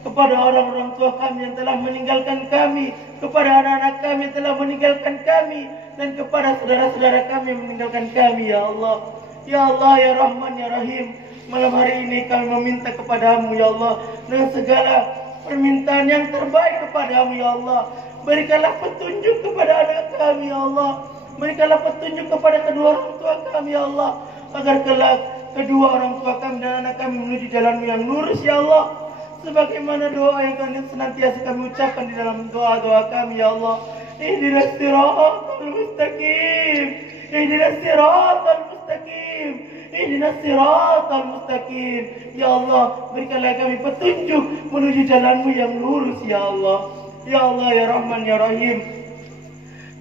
Kepada orang-orang tua kami yang telah meninggalkan kami, kepada anak-anak kami yang telah meninggalkan kami, dan kepada saudara-saudara kami yang meninggalkan kami ya Allah. Ya Allah ya Rahman ya Rahim. Malam hari ini kami meminta kepadamu ya Allah dengan segala permintaan yang terbaik kepadamu ya Allah. Berikanlah petunjuk kepada anak kami ya Allah. Berikanlah petunjuk kepada kedua orang tua kami ya Allah, agar kelak kedua orang tua kami dan anak kami menuju jalanmu yang lurus ya Allah. Sebagaimana doa yang senantiasa kami ucapkan di dalam doa-doa kami ya Allah. Ihdinas siratal mustaqim. Ihdinas siratal mustaqim. Ihdinas siratal mustaqim. Ya Allah, berikanlah kami petunjuk menuju jalanmu yang lurus ya Allah. Ya Allah ya Rahman ya Rahim.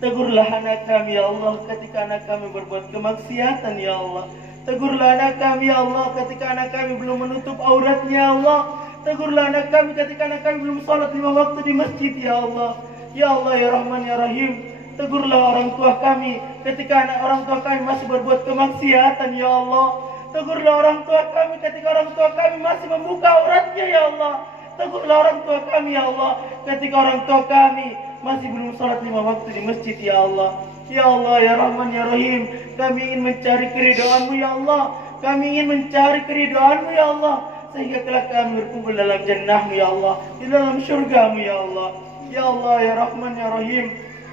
Tegurlah anak kami ya Allah ketika anak kami berbuat kemaksiatan ya Allah. Tegurlah anak kami ya Allah ketika anak kami belum menutup auratnya ya Allah. Tegurlah anak kami ketika anak kami belum sholat 5 waktu di masjid ya Allah. Ya Allah ya Rahman ya Rahim. Tegurlah orang tua kami ketika orang tua kami masih berbuat kemaksiatan ya Allah. Tegurlah orang tua kami ketika orang tua kami masih membuka auratnya ya Allah. Tegurlah orang tua kami ya Allah ketika orang tua kami masih belum sholat 5 waktu di masjid ya Allah. Ya Allah ya Rahman ya Rahim. Kami ingin mencari keridhaan-Mu ya Allah. Kami ingin mencari keridhaan-Mu ya Allah, sehingga kelak kami berkumpul dalam jannah-Mu ya Allah, di dalam syurga-Mu ya Allah. Ya Allah ya Rahman ya Rahim.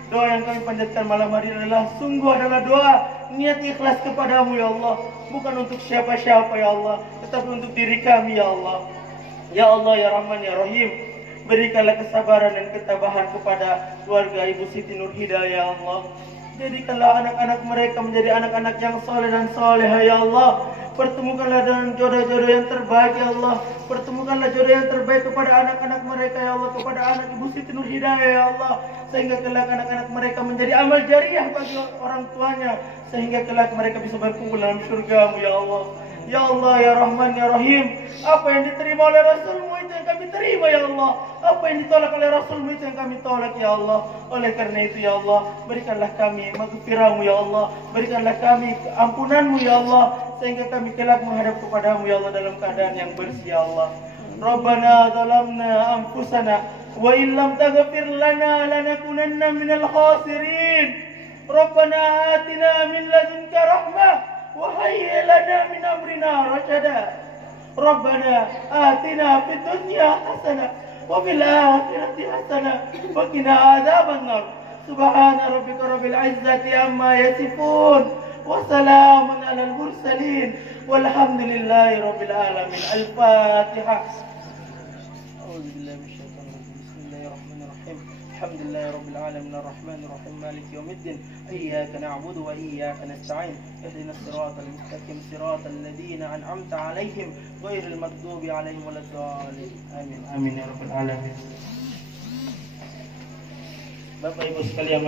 Doa yang kami panjatkan malam hari adalah doa niat ikhlas kepadamu ya Allah, bukan untuk siapa-siapa ya Allah, tetapi untuk diri kami ya Allah. Ya Allah ya Rahman ya Rahim. Berikanlah kesabaran dan ketabahan kepada keluarga Ibu Siti Nurhidayah ya Allah. Jadikanlah anak-anak mereka menjadi anak-anak yang soleh dan soleha ya Allah. Pertemukanlah dengan jodoh-jodoh yang terbaik ya Allah. Pertemukanlah jodoh yang terbaik kepada anak-anak mereka ya Allah, kepada anak Ibu Siti Nurhidayah ya Allah, sehingga kelak anak-anak mereka menjadi amal jariah bagi orang tuanya, sehingga kelak mereka bisa berkumpul dalam surga-Mu ya Allah. Ya Allah ya Rahman ya Rahim. Apa yang diterima oleh Rasul-Mu itu yang kami terima ya Allah. Apa yang ditolak oleh Rasul-Mu itu yang kami tolak ya Allah. Oleh karena itu ya Allah, berikanlah kami maghfirah-Mu ya Allah. Berikanlah kami ampunan-Mu ya Allah, sehingga kami kelak menghadap kepadamu ya Allah dalam keadaan yang bersih ya Allah. Rabbana zalamna anfusana wa in lam taghfir lana lanakunanna minal khasirin. Rabbana atina min ladunka rahmah wa hayyi lana min amrina rashada. Rabbana atina fid dunya hasanah wa fil akhirati hasanah wa qina adzabannar. Subhana rabbika rabbil izzati amma yasifun wa salamun alal mursalin walhamdulillahi rabbil alamin. Al-Fatihah. A'udzu billahi minasyaitonir rajim. Bismillahirrahmanirrahim. Alhamdulillahi rabbil alamin arrahmanir rahim maliki yaumiddin. Iyyaka na'budu wa iyyaka nasta'in. Ihdinas siratal mustaqim siratal ladzina an'amta 'alaihim ghairil maghdubi 'alaihim waladdallin. Amin. Amin ya rabbal alamin. Bapak Ibu sekalian